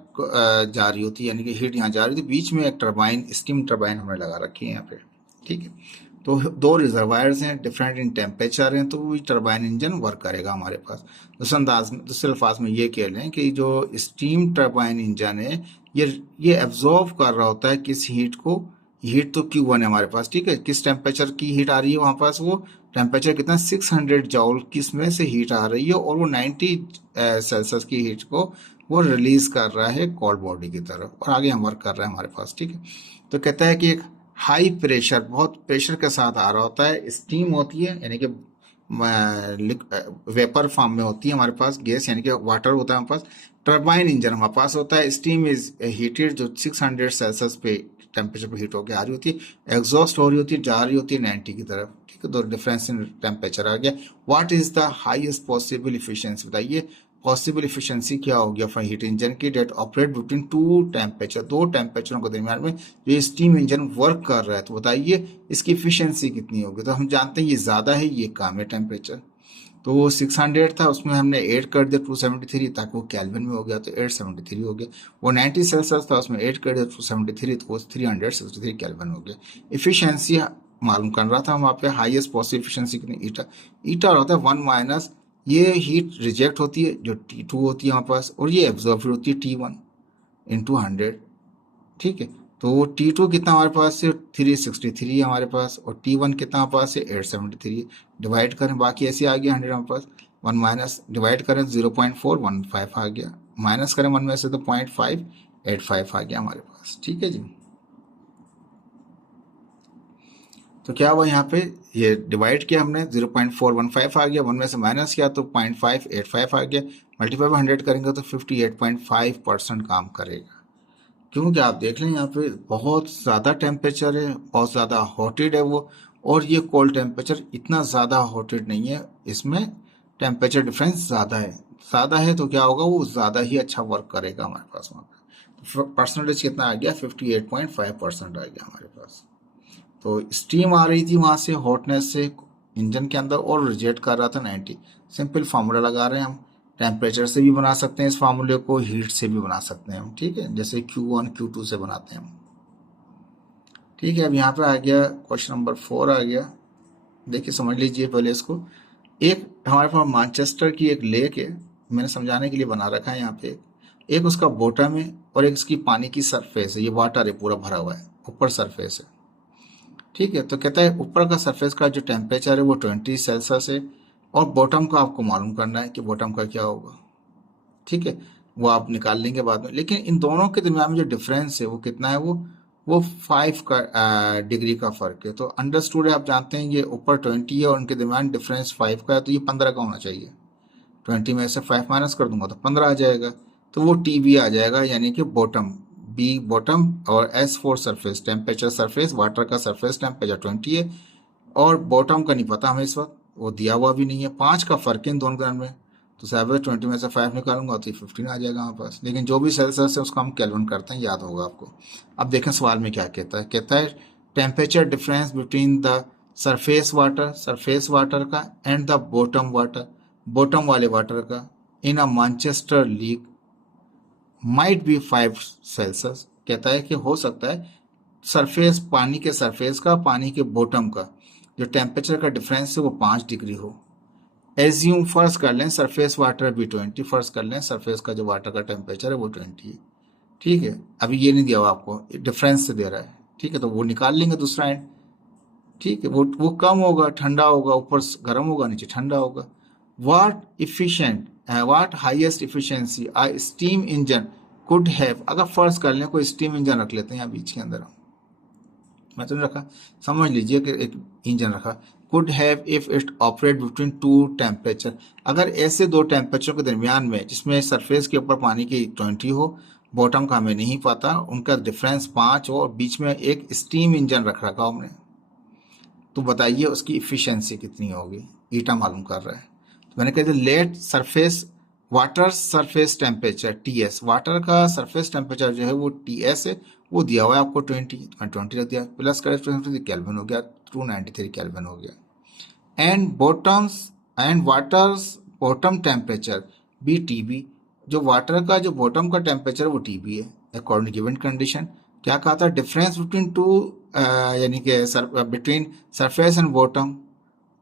जा रही होती है, यानी कि हीट यहाँ जा रही थी। बीच में एक टरबाइन, स्टीम टरबाइन हमने लगा रखी है यहाँ पे। ठीक है, तो दो रिजर्वायर्स हैं, डिफरेंट इन टेम्परेचर हैं, तो वही टरबाइन इंजन वर्क करेगा हमारे पास। दूसरे अल्फाज में ये कह लें कि जो स्टीम टरबाइन इंजन है ये एब्जॉर्व कर रहा होता है किस हीट को, हीट तो Q1 है हमारे पास। ठीक है, किस टेम्परेचर की हीट आ रही है वहाँ पास, वो टेम्परेचर कितना 600 जॉल किस में से हीट आ रही है, और वो 90 सेल्सियस की हीट को वो रिलीज कर रहा है कोल्ड बॉडी की तरफ, और आगे हम वर्क कर रहे हैं हमारे पास। ठीक है, तो कहता है कि एक हाई प्रेशर, बहुत प्रेशर के साथ आ रहा होता है, स्टीम होती है, यानी कि वेपर फॉर्म में होती है हमारे पास गैस, यानी कि वाटर होता है हमारे पास। टर्बाइन इंजन हमारे पास होता है, स्टीम इज हीटेड जो 600 सेल्सियस पे टेम्परेचर पे हीट होकर आ रही होती है, एग्जॉस्ट हो रही होती है, जा रही होती है 90 की तरफ, ठीक है। तो डिफरेंस इन टेम्परेचर आ गया। What is the highest possible efficiency, बताइए पॉसिबल इफिशिएंसी क्या होगी फॉर हीट इंजन की that operate between two temperature, दो टेम्परेचरों के दरमियान में जो स्टीम इंजन वर्क कर रहा है, तो बताइए इसकी इफिशिएंसी कितनी होगी। तो हम जानते हैं ये ज्यादा है, ये कम है टेम्परेचर। तो वो 600 था, उसमें हमने ऐड कर दिया 273 ताकि वो केल्विन में हो गया, तो 873 हो गया। वो 90 सेल्सियस था, उसमें ऐड कर दिया 273, तो वो 363 केल्विन हो गया। इफिशियंसी मालूम कर रहा था हम वहाँ पे, हाईएस्ट पॉसिबल इफिशियंसी कितनी, ईटा। ईटा होता है 1 माइनस, ये हीट रिजेक्ट होती है जो T2 होती है हमारे पास, और ये एब्जॉर्ब होती है T1 इंटू 100, ठीक है। तो T2 कितना हमारे पास है 363 है हमारे पास, और T1 कितना हमारे पास है 873। डिवाइड करें, बाकी ऐसे आ गया 100 हमारे पास, 1 माइनस डिवाइड करें 0.415 आ गया, माइनस करें 1 में से तो 0.585 आ गया हमारे पास, ठीक है जी। तो क्या हुआ यहाँ पे, ये डिवाइड किया हमने 0.415 आ गया, 1 में से माइनस किया तो 0.585 आ गया, मल्टीप्लाई बाय 100 करेंगे तो 58.5% काम करेगा। क्योंकि आप देख लें यहाँ पे बहुत ज़्यादा टेम्परेचर है, बहुत ज़्यादा हॉटेड है वो, और ये कोल्ड टेम्परेचर इतना ज़्यादा हॉटेड नहीं है, इसमें टेम्परेचर डिफरेंस ज़्यादा है तो क्या होगा, वो ज़्यादा ही अच्छा वर्क करेगा हमारे पास वहाँ पे। तो परसेंटेज कितना आ गया 58.5% आ गया हमारे पास। तो स्टीम आ रही थी वहाँ से हॉटनेस से इंजन के अंदर, और रिजेक्ट कर रहा था 90। सिंपल फार्मूला लगा रहे हैं हम, टेम्परेचर से भी बना सकते हैं इस फार्मूले को, हीट से भी बना सकते हैं हम, ठीक है, जैसे Q1 Q2 से बनाते हैं हम, ठीक है। अब यहाँ पे आ गया क्वेश्चन नंबर 4 आ गया, देखिए समझ लीजिए पहले इसको। एक हमारे पास मैनचेस्टर की एक लेक है, मैंने समझाने के लिए बना रखा है यहाँ पे। एक उसका बॉटम है और एक उसकी पानी की सरफेस है, ये वाटर है पूरा भरा हुआ है, ऊपर सरफेस है, ठीक है। तो कहता है ऊपर का सरफेस का जो टेम्परेचर है वो 20 सेल्सियस है, और बॉटम का आपको मालूम करना है कि बॉटम का क्या होगा, ठीक है। वो आप निकाल लेंगे बाद में, लेकिन इन दोनों के दरमियान में जो डिफरेंस है वो कितना है, वो 5 का डिग्री का फर्क है। तो अंडरस्टूड है, आप जानते हैं ये ऊपर 20 है और उनके दरमियान डिफरेंस 5 का है, तो ये 15 का होना चाहिए। 20 में से 5 माइनस कर दूंगा तो 15 आ जाएगा, तो वो TB आ जाएगा, यानी कि बॉटम, B बॉटम, और S four surface temperature, surface water का सरफेस टेम्परेचर 20 है, और बॉटम का नहीं पता हमें इस वक्त, वो दिया हुआ भी नहीं है, 5 का फर्क है इन दोनों के में। तो 7 20 में से 5 निकालूंगा तो 15 आ जाएगा हमारे पास, लेकिन जो भी सेल्सियस है उसका हम केल्विन करते हैं, याद होगा आपको। अब देखें सवाल में क्या कहता है temperature difference between the surface water का and the bottom water, bottom वाले वाटर का, in a Manchester lake might be 5 Celsius. कहता है कि हो सकता है सरफेस, पानी के सरफेस का, पानी के बॉटम का जो टेम्परेचर का डिफरेंस है वो 5 डिग्री हो। एज्यूम फर्स्ट कर लें सरफेस वाटर भी 20, फर्स्ट कर लें सरफेस का जो वाटर का टेम्परेचर है वो 20 है, ठीक है। अभी ये नहीं दिया हुआ आपको, डिफरेंस से दे रहा है, ठीक है। तो वो निकाल लेंगे दूसरा एंड, ठीक है। वो कम होगा, ठंडा होगा, ऊपर गर्म होगा, नीचे ठंडा होगा। What highest efficiency a steam engine could have, अगर फर्स्ट कर लें कोई स्टीम इंजन रख लेते हैं यहाँ बीच के अंदर, मैं तो नहीं रखा, समझ लीजिए कि एक इंजन रखा, could have if it operate between two temperature, अगर ऐसे दो टेम्परेचर के दरमियान में जिसमें सरफेस के ऊपर पानी की 20 हो, बॉटम का हमें नहीं पता, उनका डिफरेंस 5 हो, और बीच में एक स्टीम इंजन रख रखा हमने, तो बताइए उसकी इफिशियंसी कितनी होगी, ईटा मालूम कर रहा है। तो मैंने कह दिया let surface water surface temperature TS, water का सरफेस टेम्परेचर जो है वो TS है, वो दिया हुआ है आपको 20, तो मैं 20 रख दिया, प्लस करें 20 केल्विन हो गया, 293 केल्विन हो गया। एंड वाटर्स बॉटम टेम्परेचर भी TB, जो वाटर का जो बॉटम का टेम्परेचर वो TB है अकॉर्डिंग गिवन कंडीशन। क्या कहा था, डिफरेंस बिटवीन टू, यानी कि बिटवीन सरफेस एंड बॉटम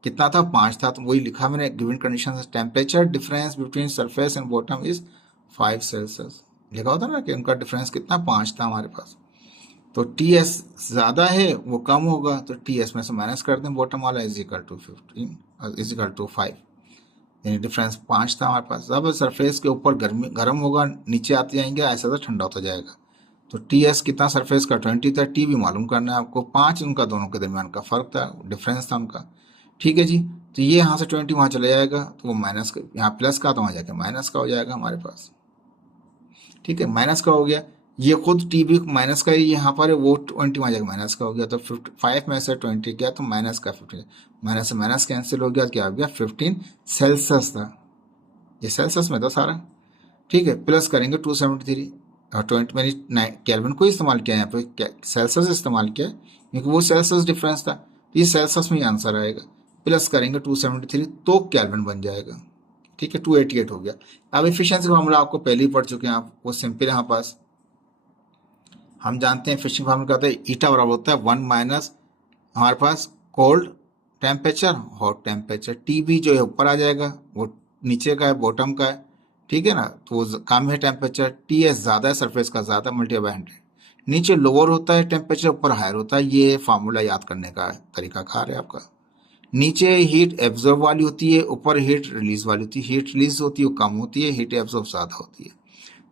कितना था, 5 था, तो वही लिखा मैंने given condition, temperature difference between surface and bottom is 5 Celsius, लिखा होता ना कि उनका डिफरेंस कितना 5 था हमारे पास। तो TS ज्यादा है वो कम होगा, तो TS में से माइनस कर दें, बॉटम वाला is equal to 15 is equal to 5, यानी डिफरेंस 5 था हमारे पास। जब सरफेस के ऊपर गर्म होगा, नीचे आते जाएंगे ऐसा तो ठंडा होता जाएगा। तो TS कितना सरफेस का 20 था, TB मालूम करना है आपको, 5 उनका दोनों के दरमियान का फर्क था, डिफरेंस था उनका। ठीक है जी। तो ये यहाँ से 20 वहाँ चला जाएगा, तो वो माइनस का, यहाँ प्लस का तो वहाँ जाके माइनस का हो जाएगा हमारे पास। ठीक है, माइनस का हो गया। ये खुद टी भी माइनस का ही यहाँ पर है, वो 20 वहाँ जाके माइनस का हो गया। तो 5 में से 20 गया तो माइनस का 15, माइनस से माइनस कैंसिल हो गया, क्या हो गया 15 सेल्सियस था, ये सेल्सियस में था सारा। ठीक है, प्लस करेंगे 273 और 20 मैंने केल्विन को इस्तेमाल किया, यहाँ पे सेल्सियस इस्तेमाल किया क्योंकि वो सेल्सियस डिफरेंस था, तो ये सेल्सियस में ही आंसर आएगा। प्लस करेंगे 273 तो केल्विन बन जाएगा। ठीक है, 288 हो गया। अब एफिशिएंसी फार्मूला आपको पहले ही पढ़ चुके हैं आप, वो सिंपल है हमारे पास। हम जानते हैं एफिशिएंसी फार्मूला क्या होता है, ईटा बराबर होता है 1 माइनस हमारे पास cold temperature hot temperature. TB जो है ऊपर आ जाएगा, वो नीचे का है, बॉटम का है। ठीक है ना, तो वो कम है टेम्परेचर, टी एस ज़्यादा है, सरफेस का ज़्यादा, मल्टीप्लाई बाय 100। नीचे लोअर होता है टेम्परेचर, ऊपर हायर होता है। ये फार्मूला याद करने का तरीका कार है आपका। नीचे हीट एब्जॉर्ब वाली होती है, ऊपर हीट रिलीज वाली होती है। हीट रिलीज होती है वो कम होती है, हीट एब्जॉर्ब ज़्यादा होती है।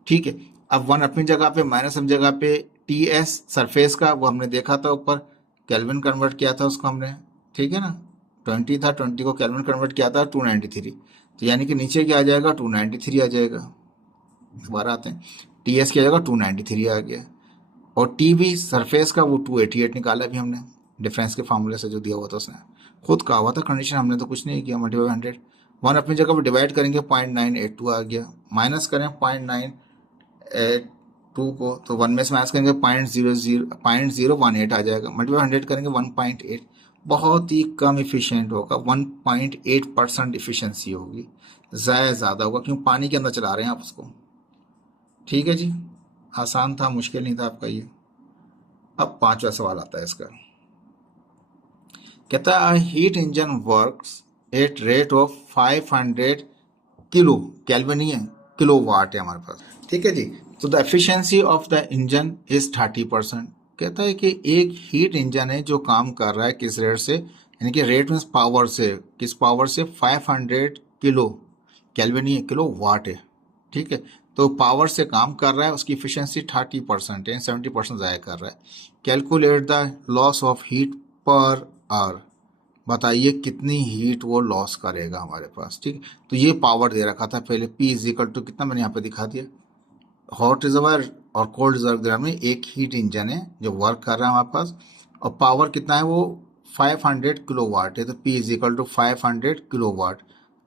ठीक है, अब 1 अपनी जगह पे, माइनस अपनी जगह पे। टी एस सरफेस का वो हमने देखा था ऊपर, केल्विन कन्वर्ट किया था उसको हमने। ठीक है ना, 20 था, 20 को केल्विन कन्वर्ट किया था 293, तो यानी कि नीचे क्या आ जाएगा 293 आ जाएगा। दोबारा आते हैं, टी एस क्या आ जाएगा 293 आ गया, और टी भी सरफेस का वो 288 निकाला भी हमने, डिफरेंस के फार्मूले से जो दिया हुआ था उसने, खुद कहा हुआ था कंडीशन, हमने तो कुछ नहीं किया। मल्टीप्लाई 100, 1 अपनी जगह पर डिवाइड करेंगे 0.982 आ गया, माइनस करें 0.982 को, तो 1 में से माइनस करेंगे 0.018 आ जाएगा। मल्टीप्लाई 100 करेंगे 1.8, बहुत ही कम इफिशियंट होगा, 1.8% इफिशियंसी होगी, ज़्यादा होगा क्यों पानी के अंदर चला रहे हैं आप उसको। ठीक है जी, आसान था, मुश्किल नहीं था आपका ये। अब 5वां सवाल आता है इसका, कहता है heat engine works at rate of 500 kilo, kelvin नहीं है, किलो वाट है हमारे पास। ठीक है जी, तो the efficiency of the engine is 30%। कहता है कि एक हीट इंजन है जो काम कर रहा है किस रेट से, यानी कि रेट मीन्स पावर से, किस पावर से 500 किलो, केल्विन नहीं है, किलो वाट है। ठीक है, तो पावर से काम कर रहा है, उसकी इफिशियंसी 30% है, 70% ज़ाया कर रहा है। Calculate the loss of heat per hour, बताइए कितनी हीट वो लॉस करेगा हमारे पास। ठीक है, तो ये पावर दे रखा था पहले, P इज इक्वल टू कितना, मैंने यहाँ पे दिखा दिया, हॉट रिजर्वर और कोल्ड रिजर्वर में एक हीट इंजन है जो वर्क कर रहा है हमारे पास, और पावर कितना है वो 500 किलो वाट है, तो P is equal to 500 kilo watt.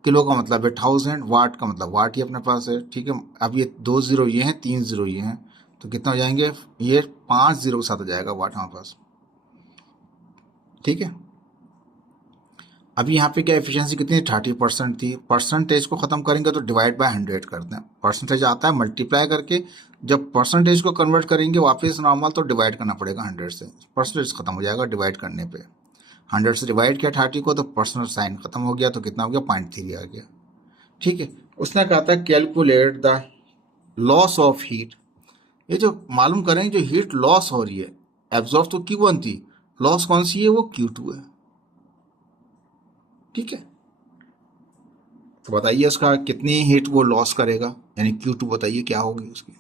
Kilo का मतलब है 1000, वाट का मतलब वाट ही अपने पास है। ठीक है, अब ये 2 जीरो ये हैं, 3 जीरो ये हैं, तो कितना हो जाएंगे, ये 5 जीरो के साथ हो जाएगा वाट हमारे पास। ठीक है, अभी यहाँ पे क्या एफिशिएंसी कितनी 30% थी, परसेंटेज को खत्म करेंगे तो डिवाइड बाय 100 करते हैं, परसेंटेज आता है मल्टीप्लाई करके, जब परसेंटेज को कन्वर्ट करेंगे वापस नॉर्मल तो डिवाइड करना पड़ेगा 100 से, परसेंटेज खत्म हो जाएगा डिवाइड करने पे। 100 से डिवाइड किया 30 को तो परसेंट साइन खत्म हो गया, तो कितना हो गया 0.3 आ गया। ठीक है, उसने कहा था calculate the loss of heat, ये जो मालूम करें जो हीट लॉस हो रही है, एब्जॉर्ब तो Q1 थी, लॉस कौन सी है, वो Q2 है। ठीक है, तो बताइए उसका कितनी हीट वो लॉस करेगा, यानी Q2 बताइए क्या होगी उसकी,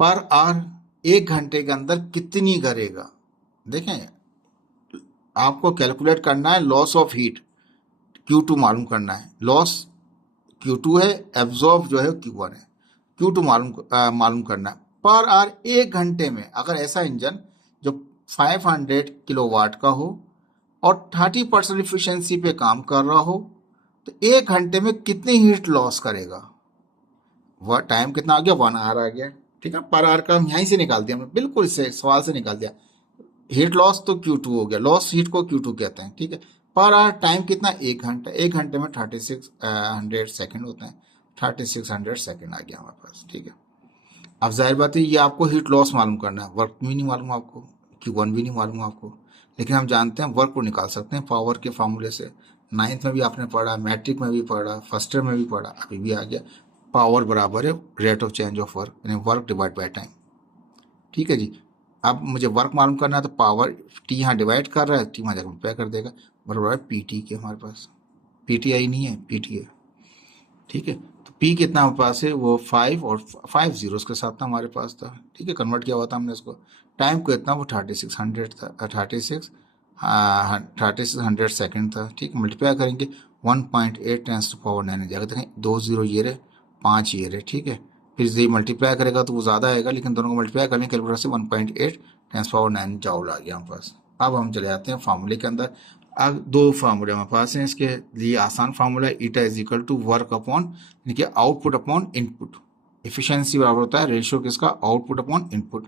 पर आवर 1 घंटे के अंदर कितनी करेगा। देखें, आपको कैलकुलेट करना है लॉस ऑफ हीट, Q2 मालूम करना है, लॉस Q2 है, एब्जॉर्ब जो है Q1 है, Q2 मालूम करना है पर आवर 1 घंटे में। अगर ऐसा इंजन जो 500 किलोवाट का हो और 30% इफिशियंसी पे काम कर रहा हो, तो 1 घंटे में कितनी हीट लॉस करेगा। वह टाइम कितना आ गया, 1 आवर आ गया। ठीक है, पर आवर का हम यहीं से निकाल दिया, हमने बिल्कुल इससे सवाल से निकाल दिया। हीट लॉस तो Q2 हो गया, लॉस हीट को Q2 कहते हैं। ठीक है, पर आवर टाइम कितना, 1 घंटा, 1 घंटे में 3600 सेकेंड होते हैं, 3600 सेकेंड आ गया हमारे पास। ठीक है, अब जाहिर बात है ये आपको हीट लॉस मालूम करना है, वर्क भी नहीं मालूम आपको, Q1 भी नहीं मालूम आपको, लेकिन हम जानते हैं वर्क को निकाल सकते हैं पावर के फार्मूले से। 9th में भी आपने पढ़ा, मैट्रिक में भी पढ़ा, फर्स्ट ईयर में भी पढ़ा, अभी भी आ गया। पावर बराबर है rate of change of work, यानी वर्क डिवाइड बाय टाइम। ठीक है जी, अब मुझे वर्क मालूम करना है तो पावर टी यहाँ डिवाइड कर रहा है, टी वहाँ जाकर मल्टीप्लाई कर देगा, बराबर है PT के, हमारे पास PTI नहीं है, PT है। ठीक है, तो P कितना हमारे पास है, वो 5 और 5 जीरोस के साथ था हमारे पास था। ठीक है, कन्वर्ट किया हुआ था हमने इसको। टाइम को इतना, वो 3600 था, 36 3600 सेकेंड था, ठीक है। मल्टीप्लाई करेंगे 1.8 टेंस टू पावर 9 हो जाएगा। देखें 2 0 ये रहे, 5 ये रहे, ठीक है। फिर ये मल्टीप्लाई करेगा तो वो ज़्यादा आएगा, लेकिन दोनों को मल्टीप्लाई करने कैलकुलेटर से 1.8 टेंस पावर 9 जॉउल आ गया हमारे पास। अब हम चले जाते हैं फार्मूले के अंदर। अब दो फार्मूले हमारे पास हैं इसके लिए। आसान फार्मूला है eta is equal to work upon यानी कि आउटपुट अपॉन इनपुट। एफिशिएंसी बराबर होता है रेशियो किसका, आउटपुट अपॉन इनपुट।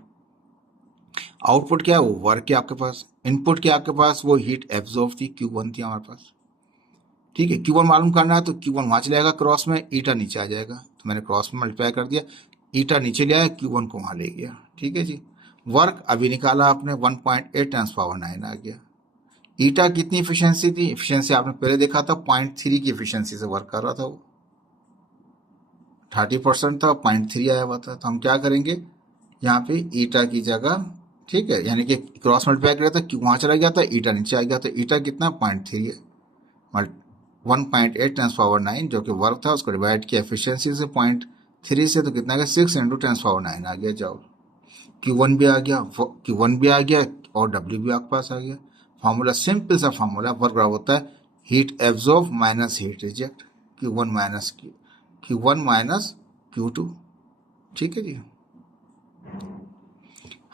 आउटपुट क्या है, वो वर्क है आपके पास। इनपुट क्या आपके पास, वो हीट एब्जॉर्ब थी, Q1 थी हमारे पास, ठीक है। Q1 मालूम करना है तो Q1 वहां चले जाएगा क्रॉस में, ईटा नीचे आ जाएगा, तो मैंने क्रॉस में मल्टीप्लाई कर दिया, ईटा नीचे ले आया, Q1 को वहां ले गया, ठीक है जी। वर्क अभी निकाला आपने 1.8 टेंस पावर 9 आ गया। ईटा कितनी एफिशिएंसी थी, एफिशिएंसी आपने पहले देखा था 0.3 की एफिशिएंसी से वर्क कर रहा था, वो 30% था, 0.3 आया हुआ था। तो हम क्या करेंगे यहाँ पे ईटा की जगह, ठीक है, यानी कि क्रॉस मल्टीप्लाई कर रहा था, वहां चला गया था, ईटा नीचे आ गया, तो ईटा कितना 0.3 है, 1.8 टेंस पावर 9 जो कि वर्क था, उसको डिवाइड किया एफिशिएंसी से 0.3 से, तो कितना आ गया 6 इंटू टेंस पावर 9 आ गया जॉउल। Q1 भी आ गया, Q1 भी आ गया और W भी आपके पास आ गया। फार्मूला सिंपल सा फार्मूला, वर्क बराबर होता है heat absorb minus heat reject, Q1 minus Q2, ठीक है जी।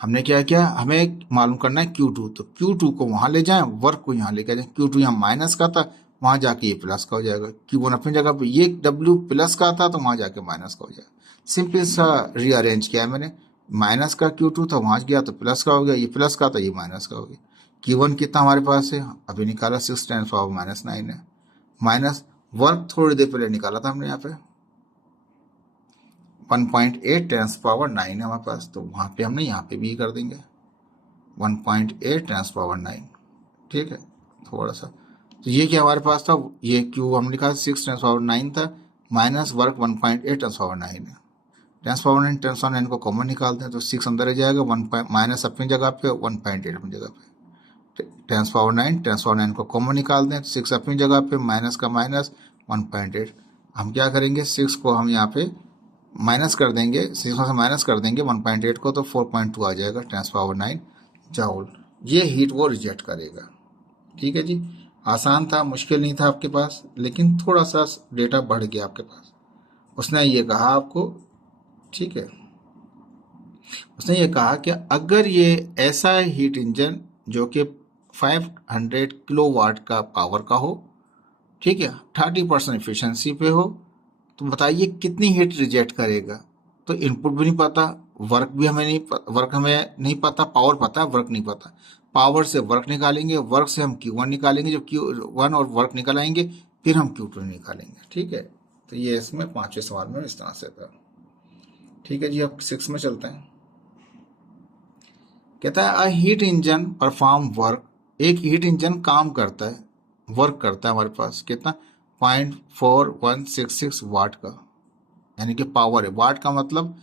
हमने क्या किया, हमें मालूम करना है Q2, तो Q2 को वहां ले जाएं, वर्क को यहाँ लेकर जाएं। Q2 यहाँ माइनस का था, वहां जाके ये प्लस का हो जाएगा। Q1 अपनी जगह पे, ये W प्लस का था तो वहां जाके माइनस का हो जाएगा। सिंपल सा रीअरेंज किया है मैंने, माइनस का Q2 था, वहां गया तो प्लस का हो गया, ये प्लस का था, ये माइनस का हो गया। Q1 कितना हमारे पास है, अभी निकाला 6 टेंस पावर माइनस 9 है, माइनस वर्क थोड़ी देर पहले निकाला था हमने यहाँ पे 1.8 टेंस पावर 9 है हमारे पास, तो वहां पे हमने यहाँ पे भी कर देंगे 1.8 टेंस पावर 9, ठीक है। थोड़ा सा तो ये क्या हमारे पास था, ये Q हमने लिखा 6 टेंस पावर 9 था, माइनस वर्क 1.8 टेंस पावर 9 है। टेंस पावर 9 टेंस पावर 9 को कॉमन निकालते हैं तो 6 अंदर आ जाएगा, माइनस अपनी जगह पे 1.8 अपनी जगह पे। टेंस पावर 9 को कॉमन निकालते हैं तो 6 अपनी जगह पे, माइनस का माइनस 1.8। हम क्या करेंगे, 6 को हम यहाँ पे माइनस कर देंगे, 6 में से माइनस कर देंगे 1.8 को, तो 4.2 आ जाएगा टेंस पावर 9 जॉउल। ये हीट वो रिजेक्ट करेगा, ठीक है जी। आसान था, मुश्किल नहीं था आपके पास, लेकिन थोड़ा सा डेटा बढ़ गया आपके पास। उसने ये कहा आपको, ठीक है, उसने ये कहा कि अगर ये ऐसा हीट इंजन जो कि 500 किलोवाट का पावर का हो, ठीक है, 30% एफिशिएंसी पे हो, तो बताइए कितनी हीट रिजेक्ट करेगा। तो इनपुट भी नहीं पता, वर्क भी हमें नहीं, वर्क हमें नहीं पता, पावर पता है, वर्क नहीं पता। पावर से वर्क निकालेंगे, वर्क से हम Q1 निकालेंगे, जब Q1 और वर्क निकालेंगे फिर हम Q2 निकालेंगे, ठीक है। तो ये इसमें 5वें सवाल में इस तरह से था, ठीक है जी। अब 6 में चलते हैं। कहता है a heat engine perform work, एक हीट इंजन काम करता है, वर्क करता है हमारे पास कितना 0.4166 वाट का, यानी कि पावर है, वाट का मतलब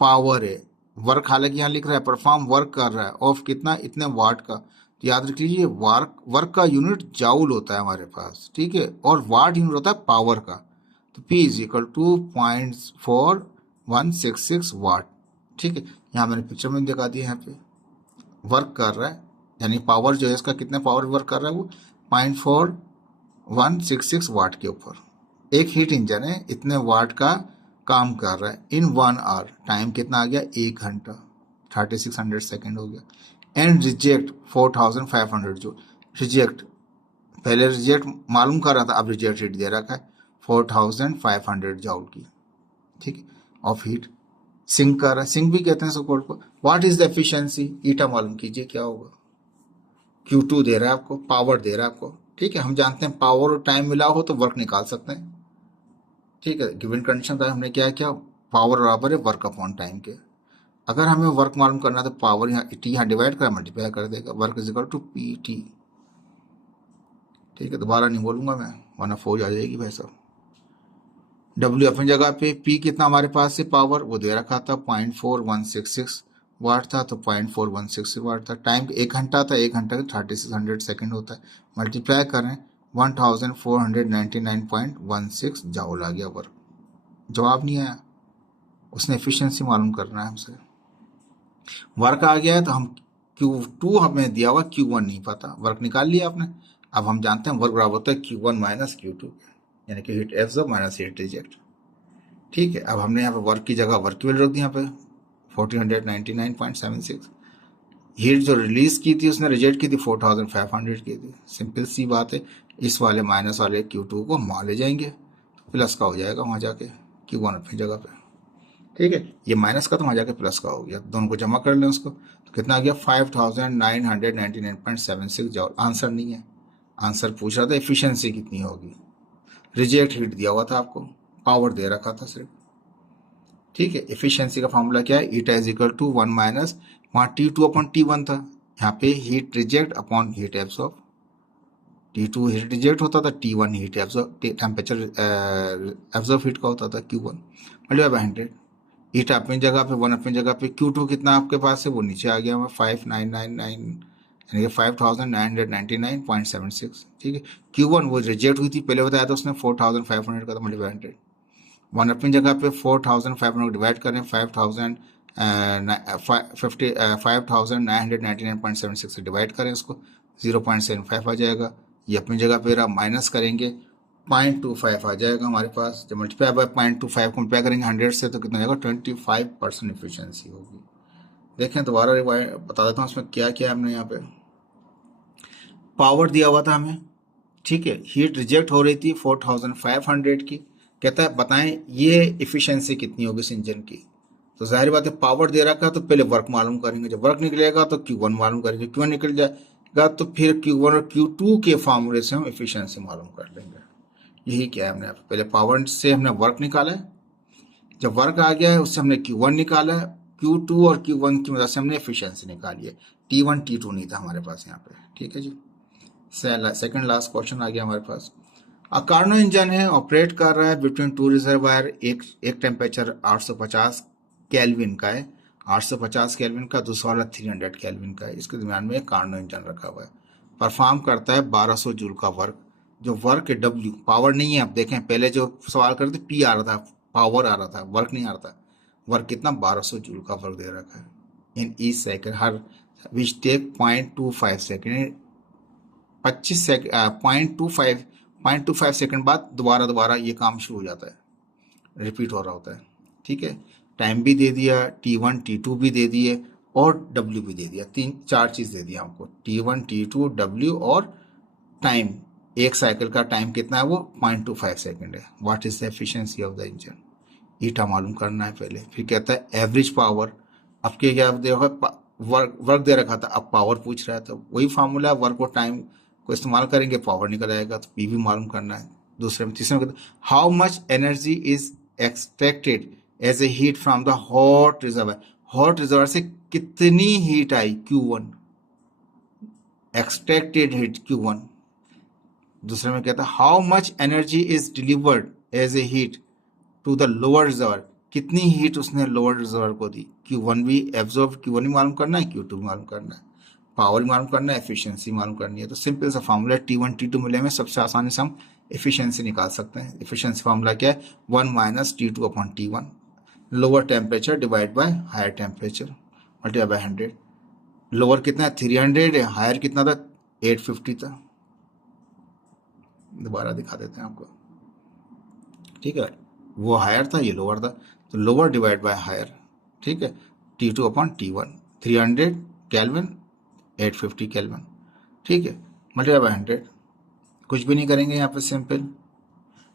पावर है। वर्क हालांकि यहाँ लिख रहा है परफॉर्म वर्क कर रहा है, ऑफ कितना, इतने वाट का। तो याद रख लीजिए वर्क का यूनिट जाउल होता है हमारे पास, ठीक है, और वाट यूनिट होता है पावर का। तो P इज इक्वल टू 0.4166 वाट, ठीक है। यहाँ मैंने पिक्चर में दिखा दिया, यहाँ पे वर्क कर रहा है, यानी पावर जो है इसका कितने पावर वर्क कर रहा है, वो 0.4166 वाट के ऊपर। एक हीट इंजन है, इतने वाट का काम कर रहा है इन 1 आवर, टाइम कितना आ गया 1 घंटा, 3600 सेकेंड हो गया। एंड रिजेक्ट 4500 जो रिजेक्ट, पहले रिजेक्ट मालूम कर रहा था, अब रिजेक्ट हीट दे रखा है 4500 जॉउल की, ठीक है, ऑफ हीट सिंक कर रहा है, सिंक भी कहते हैं सपोर्ट को। व्हाट इज द एफिशिएंसी, ईटा मालूम कीजिए क्या होगा। Q2 दे रहा है आपको, पावर दे रहा है आपको, ठीक है। हम जानते हैं पावर और टाइम मिला हो तो वर्क निकाल सकते हैं, ठीक है। गिवन कंडीशन पर हमने क्या किया, पावर बराबर है वर्क अपॉन टाइम के। अगर हमें वर्क मालूम करना है तो पावर यहाँ टी यहाँ डिवाइड कर मल्टीप्लाई कर देगा, work is equal to PT, ठीक है। दोबारा नहीं बोलूंगा मैं, वरना फौज आ जाएगी भाई साहब। W अपनी जगह पे, P कितना हमारे पास से पावर वो दे रखा था 0.4166 वाट था, तो 0.4166 वाट था। टाइम 1 घंटा था, 1 घंटा 3600 सेकेंड होता है, मल्टीप्लाई करें 1499.16 जॉउल आ गया वर्क। जवाब नहीं आया, उसने एफिशिएंसी मालूम करना है हमसे। वर्क आ गया है तो हम Q2 हमें दिया हुआ, Q1 नहीं पता, वर्क निकाल लिया आपने। अब हम जानते हैं वर्क बराबर होता है Q1 माइनस Q2, यानी कि heat absorb minus heat reject. ठीक है, अब हमने यहाँ पे वर्क की जगह वर्क की वैल्यू रख दी यहाँ पे 1499.76। हीट जो रिलीज की थी उसने रिजेक्ट की थी 4500 की थी। सिंपल सी बात है, इस वाले माइनस वाले Q2 को वहाँ ले जाएंगे, प्लस का हो जाएगा वहाँ जाके Q1 अपनी जगह पे। ठीक है, ये माइनस का तो वहाँ जाके प्लस का हो गया, दोनों को जमा कर लें उसको, तो कितना आ गया 5999.76 जॉल। आंसर नहीं है, आंसर पूछ रहा था एफिशिएंसी कितनी होगी। रिजेक्ट हीट दिया हुआ था आपको, पावर दे रखा था सिर्फ। ठीक है, एफिशिएंसी का फॉर्मूला क्या है, eta is equal to 1 minus, वहाँ T2 अपॉन T1 था, यहाँ पे heat reject upon heat absorb. T2 heat reject होता था, T1 heat absorb, temperature absorb heat का होता था Q1 मल्टीप्लाई बाय 100। ईटा अपनी जगह पे, 1 अपनी जगह पे, Q2 कितना आपके पास है वो नीचे आ गया हमें 5999, यानी कि 5999.76। ठीक है, Q1 वो रिजेक्ट हुई थी, पहले बताया था उसने 4500 का था मल्टीप्लाई 100। 1 अपनी जगह पे 4500 डिवाइड करें 5999.76 से डिवाइड करें उसको, 0.75 आ जाएगा। ये अपनी जगह पे रहा, माइनस करेंगे 0.25 आ जाएगा हमारे पास। जब मल्टीप्लाई बाय 0.25 को मल्टीप्लाई करेंगे 100 से तो कितना जाएगा 25% एफिशिएंसी होगी। देखें दोबारा बता देता हूँ इसमें क्या क्या है। हमने यहाँ पे पावर दिया हुआ था हमें, ठीक है, हीट रिजेक्ट हो रही थी 4500 की, कहता है बताएं ये एफिशिएंसी कितनी होगी इस इंजन की। तो जाहिर बात है पावर दे रखा है तो पहले वर्क मालूम करेंगे, जब वर्क निकलेगा तो Q1 मालूम करेंगे, Q1 निकल जाएगा तो फिर Q1 और Q2 के फॉर्मूले से हम एफिशिएंसी मालूम कर लेंगे। यही क्या है, हमने पहले पावर से हमने वर्क निकाला है, जब वर्क आ गया है उससे हमने Q1 निकाला है, Q2 और Q1 की मदद से हमने एफिशिएंसी निकाली है। T1 T2 नहीं था हमारे पास यहाँ पे। ठीक है जी, सेकंड लास्ट क्वेश्चन आ गया हमारे पास। अ कार्नो इंजन है, ऑपरेट कर रहा है बिटवीन टू रिजर्वायर, एक टेम्परेचर 850 केल्विन का है, 850 केल्विन का, दूसरा वाला 300 केल्विन का है। इसके दरमियान में एक कार्नो इंजन रखा हुआ है, परफॉर्म करता है 1200 जूल का वर्क। जो वर्क है W, पावर नहीं है। आप देखें पहले जो सवाल करते P आ रहा था, पावर आ रहा था, वर्क नहीं आ रहा था। वर्क कितना 1200 जूल का वर्क दे रखा है इन ईच साइकिल, हर which take 0.25 second, 25 second 0.25 second बाद दोबारा ये काम शुरू हो जाता है, रिपीट हो रहा होता है। ठीक है, टाइम भी दे दिया, T1 T2 भी दे दिए और W भी दे दिया, 3-4 चीज़ दे दिया हमको, T1 T2 W और टाइम। एक साइकिल का टाइम कितना है वो 0.25 सेकेंड है। What is the efficiency of the engine, eta मालूम करना है पहले। फिर कहता है एवरेज पावर, अब क्या देखो वर्क दे रखा था, अब पावर पूछ रहा है तो वही फार्मूला, वर्क और टाइम को इस्तेमाल करेंगे, पावर निकल आएगा। तो पी भी मालूम करना है। दूसरे में, तीसरे में how much energy is extracted as a heat from the hot reservoir, hot reservoir से कितनी हीट आई Q1, एक्सट्रैक्टेड हीट Q1। दूसरे में कहता है how much energy is delivered as a heat to the lower reservoir, कितनी हीट उसने लोअर रिजर्वायर को दी। Q1 भी एब्जॉर्ब, Q1 भी मालूम करना है, Q2 भी मालूम करना है, पावर भी मालूम करना है, एफिशिएंसी मालूम करनी है। तो सिंपल सा फार्मूला T1 T2 मिले में सबसे आसानी से हम एफिशिएंसी निकाल सकते हैं। एफिशिएंसी फार्मूला क्या है, 1 minus T2 upon T1, lower temperature divide by higher temperature multiply by 100। Lower कितना है 300 है, हायर कितना था 850 था। दोबारा दिखा देते हैं आपको। ठीक है, वो हायर था, ये लोअर था, तो लोअर डिवाइड बाय हायर। ठीक है, T2 upon T1, 300 kelvin 850 kelvin. ठीक है, मल्टीप्लाई बाय 100, कुछ भी नहीं करेंगे यहाँ पे, सिंपल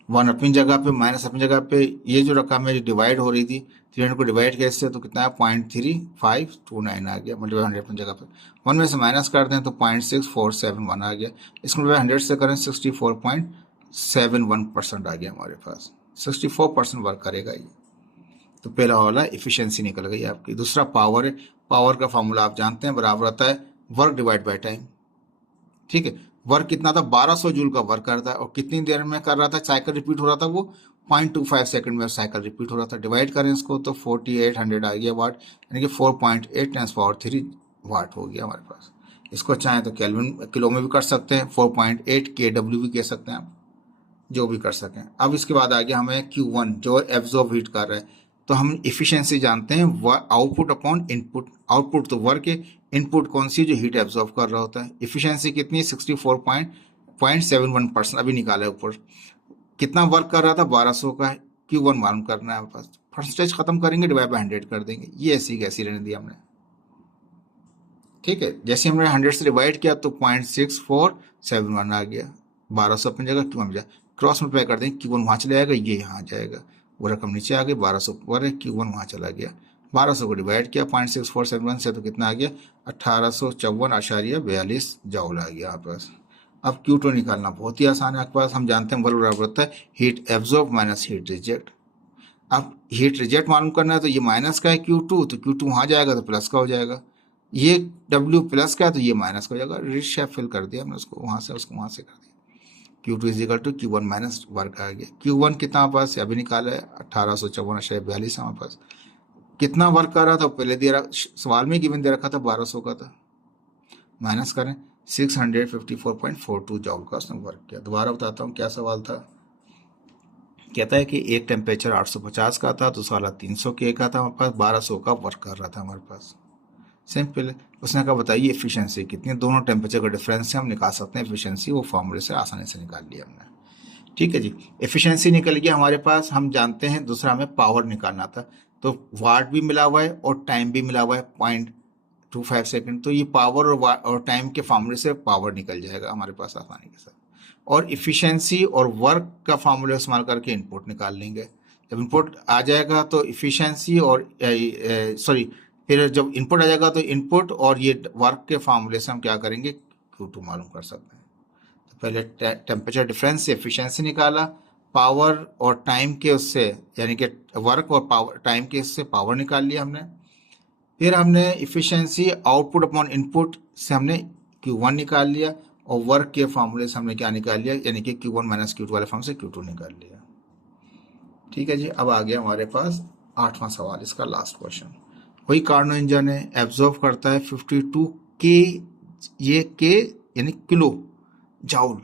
1 अपनी जगह पे माइनस अपनी जगह पे, ये जो रकम है डिवाइड हो रही थी 300 को डिवाइड किया इससे तो कितना है 0.3529 आ गया, मल्टीप्लाई 100 अपनी जगह पे। 1 में से माइनस कर दें तो 0.6471 आ गया, इसको मल्टीप्लाई 100 से करें 64.71% आ गया हमारे पास, 64% वर्क करेगा ये। तो पहला वाला एफिशिएंसी निकल गई आपकी। दूसरा पावर है, पावर का फॉर्मूला आप जानते हैं, बराबर आता है वर्क डिवाइड बाय टाइम। ठीक है, वर्क कितना था 1200 जूल का वर्क करता है और कितनी देर में कर रहा था, साइकिल रिपीट हो रहा था, वो 0.25 सेकंड में साइकिल रिपीट हो रहा था। डिवाइड करें इसको तो 4800 आ गया वाट, यानी कि 4.8 × 10³ वाट हो गया हमारे पास। इसको चाहें तो केल्विन किलो में भी कर सकते हैं, 4.8 kW भी कह सकते हैं आप, जो भी कर सकें। अब इसके बाद आ गया हमें Q1 जो एब्जॉर्ब हीट कर रहा है। तो हम इफिशियंसी जानते हैं आउटपुट अपॉन इनपुट। आउटपुट तो वर्क है, इनपुट कौन सी जो हीट एब्जॉर्ब कर रहा होता है। इफिशियंसी कितनी है 64.71%, अभी निकाला है ऊपर। कितना वर्क कर रहा था 1200 का है, Q1 मालूम करना है हमारे पास। परसेंटेज खत्म करेंगे, डिवाइड बाय 100 कर देंगे, ये ऐसी कैसी रहने दी हमने। ठीक है, जैसे हमने 100 से डिवाइड किया तो 0.6471 आ गया, 1200 अपनी जगह Q1 में जाए, क्रॉस मल्टीप्लाई कर देंगे, Q1 वहाँ चला जाएगा, ये यहाँ आ जाएगा, वो रकम नीचे आ गई, 1200 ऊपर है, Q1 वहाँ चला गया। 1200 को डिवाइड किया 0.6471 से तो कितना आ गया 1854.42 जूल आ गया आपके पास। अब Q2 निकालना बहुत ही आसान है आपके पास। हम जानते हैं वर्क बराबर होता है heat absorb minus heat reject. अब हीट रिजेक्ट मालूम करना है तो ये माइनस का है Q2, तो Q2 वहाँ जाएगा तो प्लस का हो जाएगा। ये W प्लस का है तो ये माइनस का हो जाएगा। रिशेप फिल कर दिया हमने उसको, वहाँ से उसको वहाँ से कर दिया। Q2 is equal to Q1 minus work आ गया। Q1 कितना हमारे पास अभी निकाला है 1854.42 हमारे पास। कितना वर्क कर रहा था पहले दे रहा, सवाल में गिवन दे रखा था 1200 का था, माइनस करें 654.42 जूल का उसने वर्क किया। दोबारा बताता हूँ क्या सवाल था। कहता है कि एक टेम्परेचर 850 का था, दूसरा वाला 300 के का था, हमारे पास 1200 का वर्क कर रहा था हमारे पास। सिंपल है। उसने कहा बताइए एफिशिएंसी कितनी, दोनों टेम्परेचर का डिफरेंस से हम निकाल सकते हैं एफिशिएंसी, वो फॉर्मूले से आसानी से निकाल लिया हमने। ठीक है जी, एफिशिएंसी निकल गया हमारे पास। हम जानते हैं दूसरा हमें पावर निकालना था, तो वाट भी मिला हुआ है और टाइम भी मिला हुआ है 0.25 सेकंड, तो ये पावर और टाइम के फॉर्मूले से पावर निकल जाएगा हमारे पास आसानी के साथ। और इफिशिएंसी और वर्क का फॉर्मूला इस्तेमाल करके इनपुट निकाल लेंगे। जब इनपुट आ जाएगा तो इफिशिएंसी और सॉरी, फिर जब इनपुट आ जाएगा तो इनपुट और ये वर्क के फॉर्मूले से हम क्या करेंगे Q2 मालूम कर सकते हैं। तो पहले टेम्परेचर डिफरेंस से एफिशिएंसी निकाला, पावर और टाइम के उससे यानी कि वर्क और पावर टाइम के इससे पावर निकाल लिया हमने। फिर हमने इफिशिएंसी आउटपुट अपॉन इनपुट से हमने Q1 निकाल लिया, और वर्क के फॉर्मूले से हमने क्या निकाल लिया यानी कि Q1 माइनस Q2 वाले फॉर्म से Q2 निकाल लिया। ठीक है जी, अब आ गया हमारे पास 8वां सवाल, इसका लास्ट क्वेश्चन। वही कार्नो इंजन है, एब्जॉर्व करता है 52 के, ये के यानी किलो जाउल,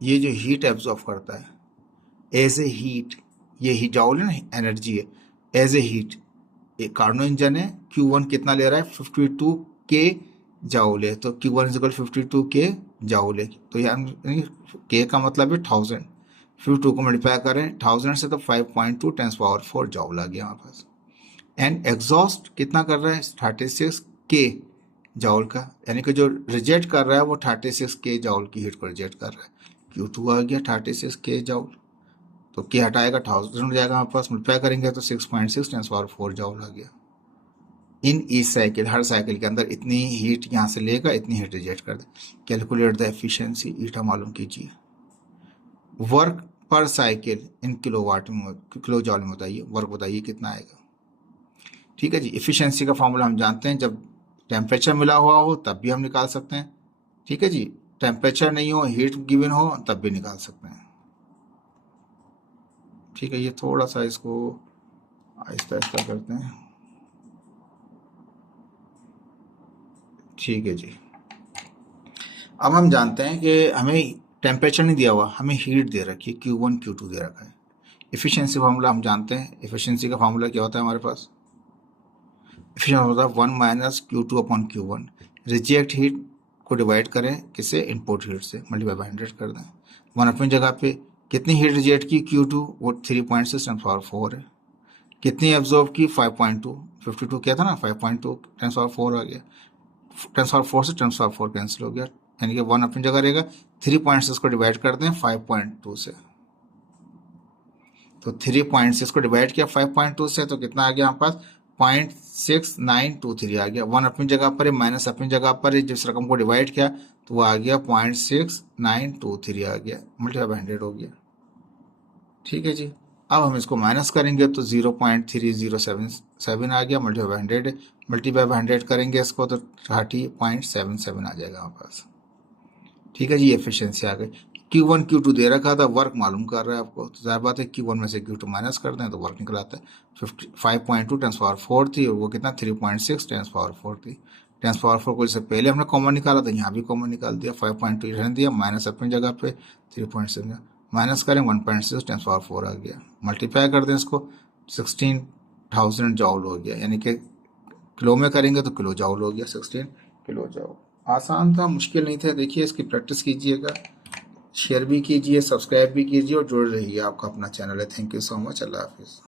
ये जो हीट एब्जॉर्व करता है एज ए हीट, ये ही जाउल है ना, एनर्जी है, एज ए हीट। ये कार्नो इंजन है, Q1 कितना ले रहा है 52 के जाउल है, तो Q1 इज इक्वल 52 के जाउल है, तो यानी के का मतलब है 1000, 52 को मल्टीप्लाई करें 1000 से तो 5.2 10⁴ जाउल आ गया हमारे पास। एंड एग्जॉस्ट कितना कर रहा है 36 के जाउल का, यानी कि जो रिजेक्ट कर रहा है वो 36 के जाउल की हीट को रिजेक्ट कर रहा है। Q2 आ गया 36 के जाउल, तो के हटाएगा 1000 हो जाएगा हमारे पास, मल्टीप्लाई करेंगे तो 6.6 10⁴ जाउल आ गया। इन ईच साइकिल, हर साइकिल के अंदर इतनी हीट यहाँ से लेगा, इतनी हीट रिजेक्ट कर दे। कैलकुलेट द एफिशिएंसी, ईटा मालूम कीजिए। वर्क पर साइकिल इन किलोवाट में, किलो जॉल में बताइए, वर्क बताइए कितना आएगा। ठीक है जी, एफिशिएंसी का फॉर्मूला हम जानते हैं, जब टेम्परेचर मिला हुआ हो तब भी हम निकाल सकते हैं। ठीक है जी, टेम्परेचर नहीं हो, हीट गिवन हो तब भी निकाल सकते हैं। ठीक है, ये थोड़ा सा इसको आहिस्ता आहिस्ता करते हैं। ठीक है जी, अब हम जानते हैं कि हमें टेम्परेचर नहीं दिया हुआ, हमें हीट दे रखी है, Q1 Q2 दे रखा है। एफिशिएंसी फार्मूला हम जानते हैं, एफिशिएंसी का फार्मूला क्या होता है हमारे पास, एफिशिएंसी होता है 1 minus Q2 upon Q1। Reject heat को डिवाइड करें किससे, इनपुट हीट से, मल्टीप्लाई बाय 100 कर दें। 1 अपनी जगह पे कितनी हीट रिजेक्ट की Q2, वो 3.6 10⁴ है। कितनी एब्जॉर्ब की 5.2, 52 किया था ना, 5.2 10⁴ आ गया, 10⁴ से 10⁴ कैंसिल हो गया, यानी कि 1 अपनी जगह रहेगा, 3.6 को डिवाइड कर दें 5.2 से, तो 3.6 को डिवाइड किया 5.2 से तो कितना आ गया हमारे पास 0.6923 आ गया। 1 अपनी जगह पर है, माइनस अपनी जगह पर है, जिस रकम को डिवाइड किया तो वो आ गया 0.6923 आ गया, मल्टीप्लाई बाय 100 हो गया। ठीक है जी, अब हम इसको माइनस करेंगे तो 0.3077 आ गया, मल्टीप्लाई बाय 100, मल्टीप्लाई बाय 100 करेंगे इसको तो 30.77 आ जाएगा हमारे पास। ठीक है जी, एफिशिएंसी आ गई। Q1 Q2 दे रखा था, वर्क मालूम कर रहा है आपको, तो जाहिर बात है Q1 में से Q2 माइनस कर दें तो वर्क निकल आता है। 5.2 10⁴ थी और वो कितना 3.6 10⁴ थी। 10⁴ को इससे पहले हमने कॉमन निकाला था, यहाँ भी कॉमन निकाल दिया, 5.2 रहने दिया, माइनस अपनी जगह पे 3.6 माइनस करें 1.6 10⁴ आ गया, मल्टीप्लाई कर दें इसको 16 1000 जॉउल हो गया, यानी कि किलो में करेंगे तो किलो जॉउल हो गया, 16 किलो जॉउल। आसान था, मुश्किल नहीं था। देखिए इसकी प्रैक्टिस कीजिएगा, शेयर भी कीजिए, सब्सक्राइब भी कीजिए और जुड़े रहिए। आपका अपना चैनल है। Thank you so much. अल्लाह हाफिज़।